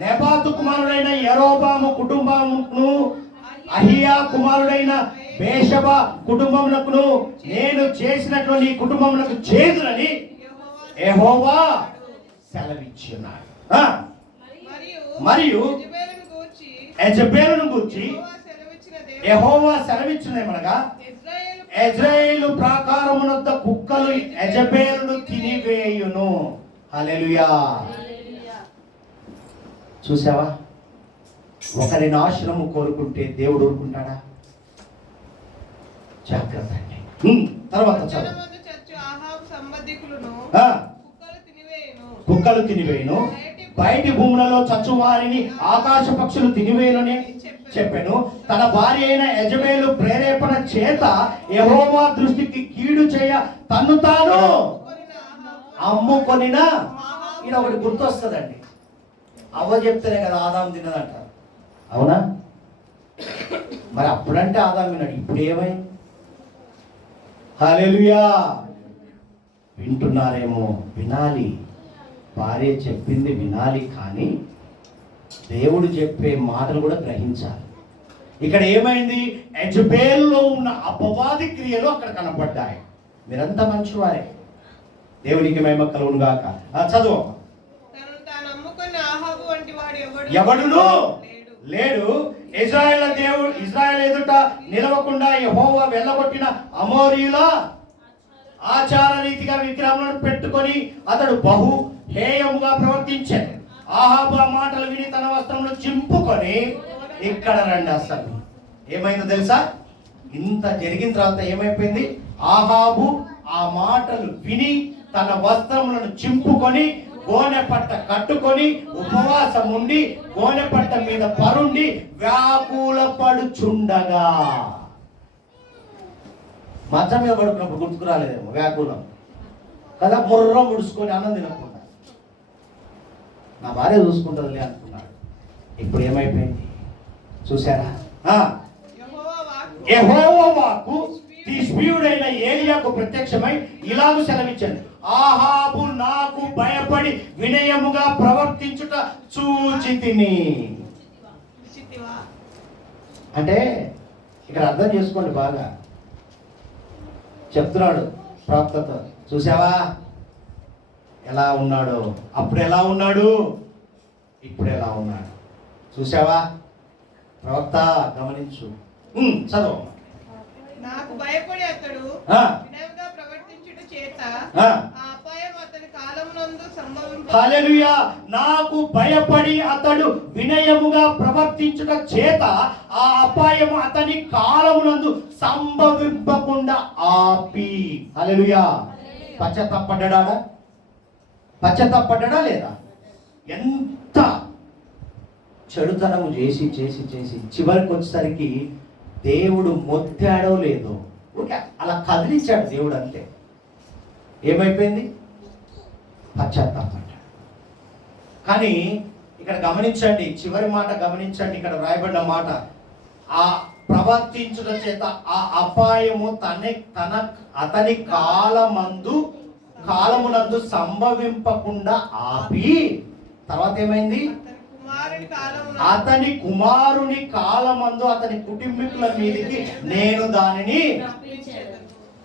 నెబాతు కుమారుడైన యెరోబాము కుటుంబమును అహియా కుమారుడైన బేషబ కుటుంబమునకును నేను చేసినట్లు నీ కుటుంబమునకు చేదునని యెహోవా సెలవిచ్చున్నాడు. మరియు యెజబెలును గూర్చి యెహోవా సెలవిచ్చునేమనగా, ఇశ్రాయేలు ప్రాకారమునొద్ద కుక్కలు యెజబెలును తినివేయును. హల్లెలూయా. చూసావా? ఒకరి నాశనము కోరుకుంటే దేవుడు ఊరుకుంటాడా? జాగ్రత్త అండి. తర్వాత చదువు. కుక్కలు తినివేయును, బయటి భూములలో చచ్చు వారిని ఆకాశ పక్షులు తినివేయునని చెప్పాను. తన భార్య అయిన యెజబెలు ప్రేరేపణ చేత యెహోవా దృష్టికి కీడు చేయ తన్ను తాను అమ్ముకొనిన. ఈడ ఒకటి గుర్తొస్తుందండి. అవ్వ చెప్తేనే కదా ఆదాం తిన్నదంటారు, అవునా? మరి అప్పుడంటే ఆదాం విన్నాడు, ఇప్పుడు ఏమైంది? హల్లెలూయా. వింటున్నారేమో, వినాలి. భార్య చెప్పింది వినాలి, కానీ దేవుడు చెప్పే మాటలు కూడా గ్రహించాలి. ఇక్కడ ఏమైంది? యెజబెలులో ఉన్న అపవాది క్రియలు అక్కడ కనపడ్డాయి. మీరంతా మంచివారే, దేవునికి మహిమ కలుగును గాక. చదువు. ఎవడును లేడు. ఇశ్రాయేలు ఎదుట నిలవకుండా యెహోవా వెళ్ళగొట్టిన అమోరీల ఆచార రీతిగా విగ్రహములను పెట్టుకొని అతడు బహు హేయముగా ప్రవర్తించాడు. ఆహాబు ఆ మాటలు విని తన వస్త్రములు చింపుకొని, ఇక్కడ రండి. అసలు ఏమైందో తెలుసా? ఇంత జరిగిన తర్వాత ఏమైపోయింది? ఆహాబు ఆ మాటలు విని తన వస్త్రములను చింపుకొని గోనె పట్ట కట్టుకొని ఉపవాసం ఉండి గోనె పట్ట మీద పరుండి వ్యాకుల పడుచుండగా. మంచం మీద పడుకున్నప్పుడు గుర్తుకు రాలేదేమో వ్యాకులం కదా, ముర్ర ముడుచుకొని అన్నం తినకుండా నా భార్య చూసుకుంటుందిలే అనుకున్నాడు. ఇప్పుడు ఏమైపోయింది చూసారా? యెహోవా వాక్కు తిష్బీయుడైన ఏలియాకు ప్రత్యక్షమై ఇలాగ సెలవిచ్చాడు, ఆహాబు నాకు భయపడి వినయముగా ప్రవర్తించుట చూచితిని. అంటే ఇక్కడ అర్థం చేసుకోండి బాగా. చెప్తున్నాడు ప్రవక్తతో, చూసావా ఎలా ఉన్నాడు? అప్పుడు ఎలా ఉన్నాడు, ఇప్పుడు ఎలా ఉన్నాడు? చూసావా? ప్రవక్త గమనించు. చదువు. నాకు భయపడి అతడు ఆ. వినయంగా ప్రవర్తించుట చేత ఆ. ఆ అపాయం అతని కాలమునందు సంభవింప. హల్లెలూయా. నాకు భయపడి అతడు వినయముగా ప్రవర్తించుట చేత ఆ అపాయము అతని కాలమునందు సంభవింపకుండా ఆపి. హల్లెలూయా. పశ్చాత్తాపడ్డాడా? పశ్చాత్తాపడ్డాడా లేదా? ఎంత చెడుతనము చేసి చేసి చేసి చివరికి వచ్చేసరికి దేవుడు మొత్తాడో లేదో ఓకే అలా కదిలించాడు దేవుడు, అంతే. ఏమైపోయింది? పశ్చాత్తాపడ్డాడు. కానీ ఇక్కడ గమనించండి, చివరి మాట గమనించండి. ఇక్కడ వ్రాయబడిన మాట, ఆ ప్రవర్తించుట చేత ఆ అపాయము అతని కాలమునందు సంభవింపకుండా ఆపి. తర్వాత ఏమైంది? అతని కుమారుని కాలమందు అతని కుటుంబీకుల మీదకి నేను దానిని,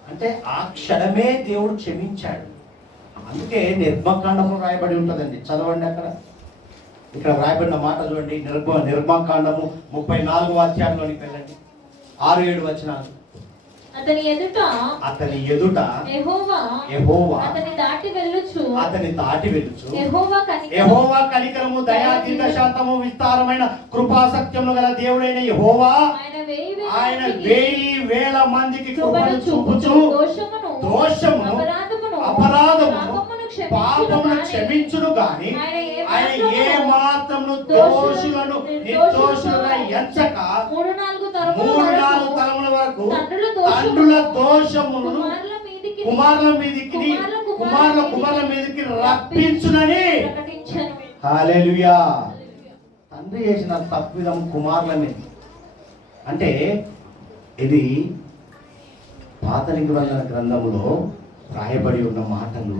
అంటే ఆ క్షణమే దేవుడు క్షమించాడు. అందుకే నిర్మకాండము రాయబడి ఉంటుందండి, చదవండి. అక్కడ ఇక్కడ రాయబడిన మాట చూడండి. నిర్మకాండము 34వ అధ్యాయంలోనికి వెళ్ళండి, 6-7 వచనాలు. అతని ఎదుట యెహోవా అతని దాటి వెళ్ళుచు యెహోవా కనికరము దయా దీర్ఘశాంతము విస్తారమైన కృపా సత్యములు గల దేవుడైన యెహోవా ఆయన 1000 మందికి కృపను చూపుచు దోషమును అపరాధమును పాపమును క్షమించును గాని ఆయన ఏ మాత్రమును దోషులను నిర్దోషులుగా ఎంచక 3-4 తరముల వరకు తండ్రుల దోషములను కుమారుల మీదకి రప్పించునని. హల్లెలూయా. తండ్రి చేసిన తప్పిదం కుమారుల మీద. అంటే ఇది పాత నిబంధన గ్రంథంలో రాయబడి ఉన్న మాటలు.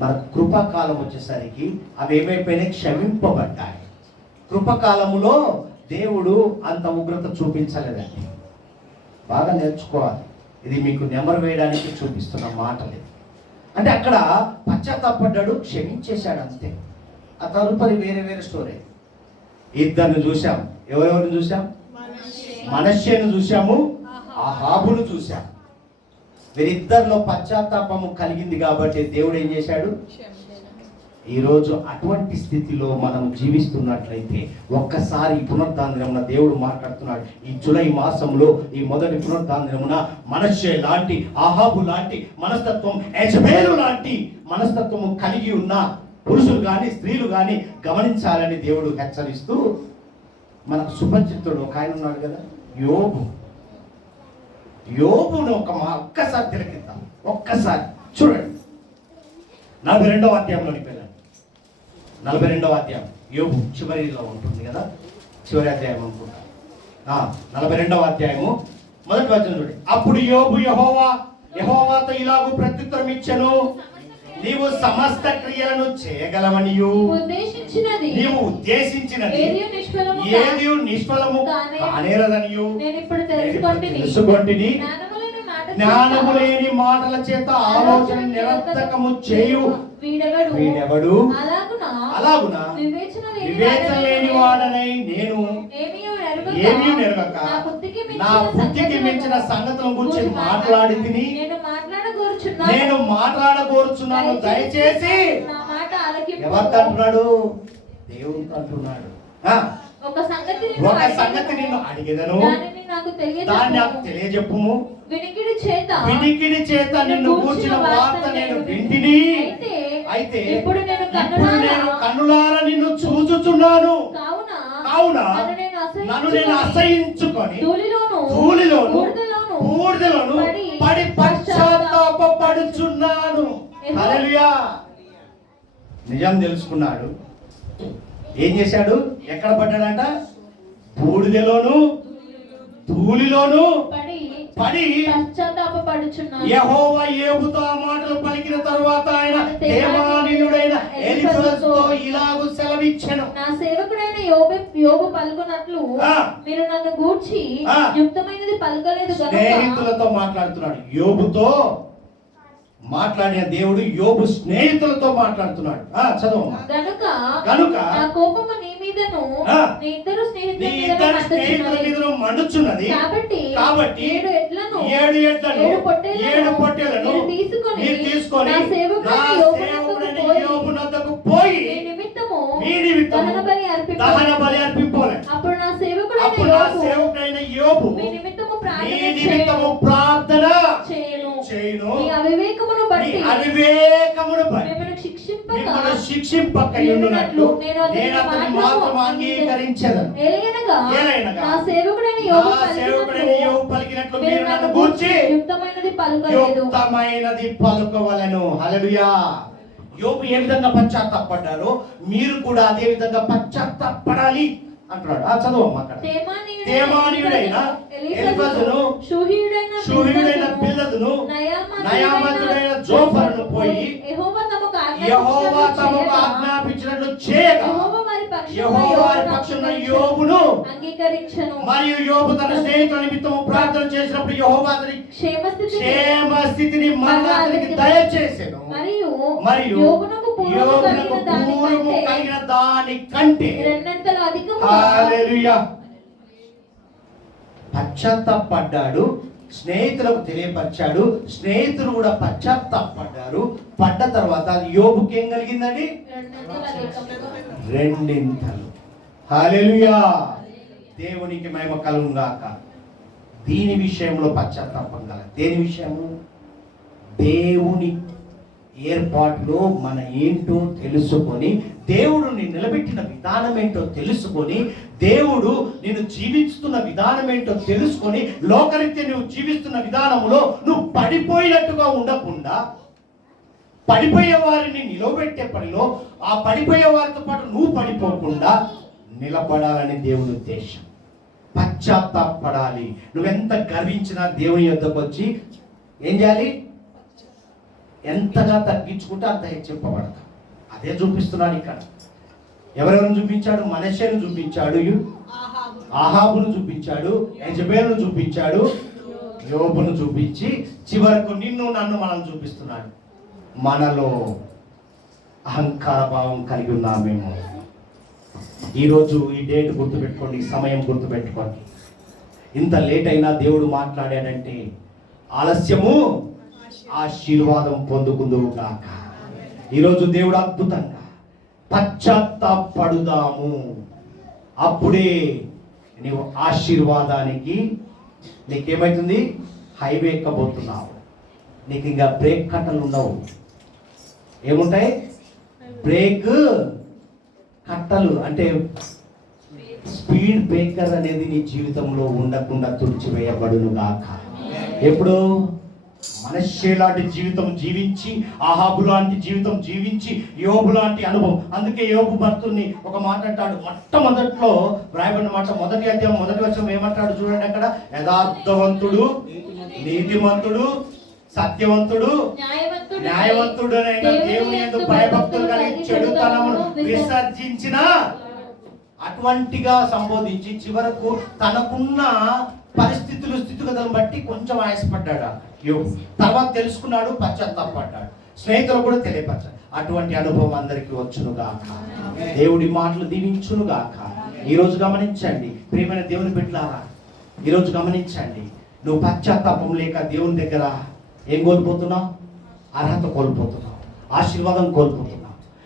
మన కృపాకాలం వచ్చేసరికి అవి ఏమైపోయినాయి? క్షమింపబడ్డాయి. కృపకాలములో దేవుడు అంత ఉగ్రత చూపించలేదండి. బాగా నేర్చుకోవాలి. ఇది మీకు నెమరు వేయడానికి చూపిస్తున్న మాటలు. అంటే అక్కడ పశ్చాత్తాపడ్డాడు, క్షమించేశాడు, అంతే. ఆ తదుపరి వేరే వేరే స్టోరీ. ఇద్దరిని చూసాం. ఎవరెవరిని చూసాం? మనష్షేను చూసాము, అహాబును చూసాం. వీరిద్దరిలో పశ్చాత్తాపము కలిగింది కాబట్టి దేవుడు ఏం చేశాడు? ఈరోజు అటువంటి స్థితిలో మనం జీవిస్తున్నట్లయితే ఒక్కసారి ఈ పునరుద్ధానమున దేవుడు మాట్లాడుతున్నాడు. ఈ జూలై మాసంలో ఈ మొదటి పునరుద్ధానమున మనష్షే లాంటి, అహాబు లాంటి మనస్తత్వం, యెజబేలు లాంటి మనస్తత్వము కలిగి ఉన్న పురుషులు కానీ స్త్రీలు కానీ గమనించాలని దేవుడు హెచ్చరిస్తూ, మనకు సుపరిచితుడు ఒక ఆయన ఉన్నాడు కదా, యోబును ఒక్కసారి తిలకిద్దాం. ఒక్కసారి చూడండి. 42వ అధ్యాయంలోని పిల్లలు, 42వ అధ్యాయం యోబు చివరిలో ఉంటుంది కదా, చివరి అధ్యాయం అనుకుంటా. 42వ అధ్యాయము 1వ వచనం చూడండి. అప్పుడు యోబు యెహోవాతో ఇలాగూ ప్రత్యుత్తరం ఇచ్చెను, నీవు సమస్త క్రియలను చేయగలవనియు నీవు ఉద్దేశించినది ఏది నిష్ఫలము కానేరదనియు తెలుసుకొంటిని. జ్ఞానము లేని మాటల చేత ఆలోచన నిరర్థకము చేయు వీడెవడు? అలాగున వివేచన లేని వాడనై నేను ఏమీ నెరగక నా బుద్ధికి మించిన సంగతుల గురించి మాట్లాడి తిని నేను మాట్లాడగోరుచున్నాను, దయచేసి. ఎవరితో అంటున్నాడు? దేవుడితో అంటున్నాడు. ఒక సంగతి నిన్ను అడిగెదను, దాన్ని నాకు తెలియజెప్పుము. వినికిడి చేత నిన్ను గూర్చిన వార్త నేను వింటిని, అయితే ఇప్పుడు నేను కన్నులారా నిన్ను చూచుచున్నాను. కావున నన్ను నేను అసహించుకొని ధూళిలోను బూడిదలోను పడి పశ్చాత్తాపపడుచున్నాను. హల్లెలూయా. నిజం తెలుసుకున్నాడు. ఏం చేశాడు? ఎక్కడ పడ్డాడంట? బూడిదలోను ధూళిలోను పడి పశ్చాత్తాపపడుచున్నాడు. యెహోవా యోబుతో ఆ మాటలు పలికిన తరువాత ఆయన తేమానీయుడైన ఎలీఫజుతో ఇలాగు సెలవిచ్చెను, నా సేవకుడైన యోబు పలుకున్నట్లు మీరు నన్ను గూర్చి యుక్తమైనది పలకలేదు గనుక. స్నేహితులతో మాట్లాడుతున్నాడు. యోబుతో మాట్లాడిన దేవుడు యోబు స్నేహితులతో మాట్లాడుతున్నాడు. చదవమ్మా. కనుక నా కోపము నీ మీదను నీ ఇద్దరు స్నేహితుల మీదను మండుచున్నది. కాబట్టి 7 ఎడ్లను 7 పొట్టేలను మీరు తీసుకొని నా సేవకుడైన యోబు నద్దకు పోయి మీ నిమిత్తము దహన బలి అర్పింపాలి. అప్పుడు నా సేవకుడైన యోబు మీ నిమిత్తము ప్రార్థన చేయును. మీ అవివేకమును బట్టి మిమ్మల్ని శిక్షింపక యుండునట్లు నేను అతని మాత్రం అంగీకరించెదను. ఏలయనగా నా సేవకుడైన యోబు పలికినట్లు మీరు నన్ను గూర్చి యుక్తమైనది పలుకలేదు. యుక్తమైనది పలుకవలెను. హల్లెలూయా. యోబు ఏ విధంగా పశ్చాత్తాపడ్డారో మీరు కూడా అదే విధంగా పశ్చాత్తాపడాలి అంటున్నాడు. చదవమ్మా. అక్కడ తేమానీయుడైన ఎలీఫజును షూహీయుడైన బిల్దదును నయామంతుడైన జోఫరును పోయి యెహోవా తమకు ఆజ్ఞాపించినట్లు చేయగా యెహోవా వారి పక్షమున యోబును అంగీకరించెను. మరియు యోబు తన స్నేహితుల నిమిత్తము ప్రార్థన చేసినప్పుడు యెహోవా అతని క్షేమ స్థితిని మరలా అతనికి దయచేసెను. మరియు యోబునకు పూర్వము కలిగిన దాని కంటే రెండంతలు అధికముగా హల్లెలూయా. పశ్చాత్తాపడ్డాడు, స్నేహితులకు తెలియపరిచాడు, స్నేహితులు కూడా పశ్చాత్తాపడ్డారు. పడ్డ తర్వాత యోబుకి ఏం కలిగిందండి? రెండింతలు. హల్లెలూయా. దేవునికి మహిమ కలుగును గాక. దీని విషయంలో పశ్చాత్తాపం కల. దేని విషయము? దేవుని ఏర్పాటులో మన ఏంటో తెలుసుకొని, దేవుడు నిన్ను నిలబెట్టిన విధానం ఏంటో తెలుసుకొని, దేవుడు నిన్ను జీవిస్తున్న విధానం ఏంటో తెలుసుకొని, లోకరీత్యా నువ్వు జీవిస్తున్న విధానంలో నువ్వు పడిపోయినట్టుగా ఉండకుండా, పడిపోయే వారిని నిలబెట్టే పనిలో ఆ పడిపోయే వారితో పాటు నువ్వు పడిపోకుండా నిలబడాలని దేవుని ఉద్దేశం. పశ్చాత్తాపడాలి. నువ్వెంత గర్వించినా దేవుని యొద్దకు వచ్చి ఏం చేయాలి? ఎంతగా తగ్గించుకుంటే అంత హెచ్చింపబడతాం. అదే చూపిస్తున్నాడు ఇక్కడ. ఎవరెవరిని చూపించాడు? మనష్షేను చూపించాడు, ఆహాబును చూపించాడు, యెజబెలును చూపించాడు, యోబును చూపించి చివరకు నిన్ను నన్ను మనం చూపిస్తున్నాడు. మనలో అహంకార భావం కలిగి ఉన్నామేమో. ఈరోజు ఈ డేట్ గుర్తుపెట్టుకోండి, ఈ సమయం గుర్తుపెట్టుకోండి. ఇంత లేట్ అయినా దేవుడు మాట్లాడాడంటే ఆలస్యము ఆశీర్వాదం పొందుకుందువు గాక. ఈరోజు దేవుడు అద్భుతంగా పశ్చాత్తాపడుదాము. అప్పుడే నీవు ఆశీర్వాదానికి నీకేమైతుంది? హైవే ఎక్కబోతున్నావు. నీకు ఇంకా బ్రేక్ కట్టలు ఉండవు. ఏముంటాయి? బ్రేక్ కట్టలు అంటే స్పీడ్ బ్రేకర్ అనేది నీ జీవితంలో ఉండకుండా తుడిచివేయబడును గాక. ఎప్పుడు? మనష్షే లాంటి జీవితం జీవించి, ఆహాబు లాంటి జీవితం జీవించి, యోబు లాంటి అనుభవం. అందుకే యోబు భక్తుని ఒక మాట అంటాడు. మొట్టమొదట్లో వ్రాయబడిన మాట, 1వ అధ్యాయం 1వ వచనం ఏమంటాడు చూడండి అక్కడ. యథార్థవంతుడు, నీతిమంతుడు, సత్యవంతుడు, న్యాయవంతుడైన దేవుని యందు భయభక్తులు కలిగి చెడుతనమును విసర్జించిన అటువంటిగా సంబోధించి చివరకు తనకున్న పరిస్థితులు స్థితిగతులను బట్టి కొంచెం ఆయాసపడ్డాడు యోబు. తర్వాత తెలుసుకున్నాడు, పశ్చాత్తాపడ్డాడు, స్నేహితులు కూడా తెలియపరచాడు. అటువంటి అనుభవం అందరికీ వచ్చును గాక. దేవుడి మాటలు దీవించును గాక. ఈరోజు గమనించండి ప్రియమైన దేవుని బిడ్డలారా, ఈరోజు గమనించండి. నువ్వు పశ్చాత్తాపం లేక దేవుని దగ్గర ఏం కోల్పోతున్నావు? అర్హత కోల్పోతున్నావు, ఆశీర్వాదం కోల్పోతున్నావు.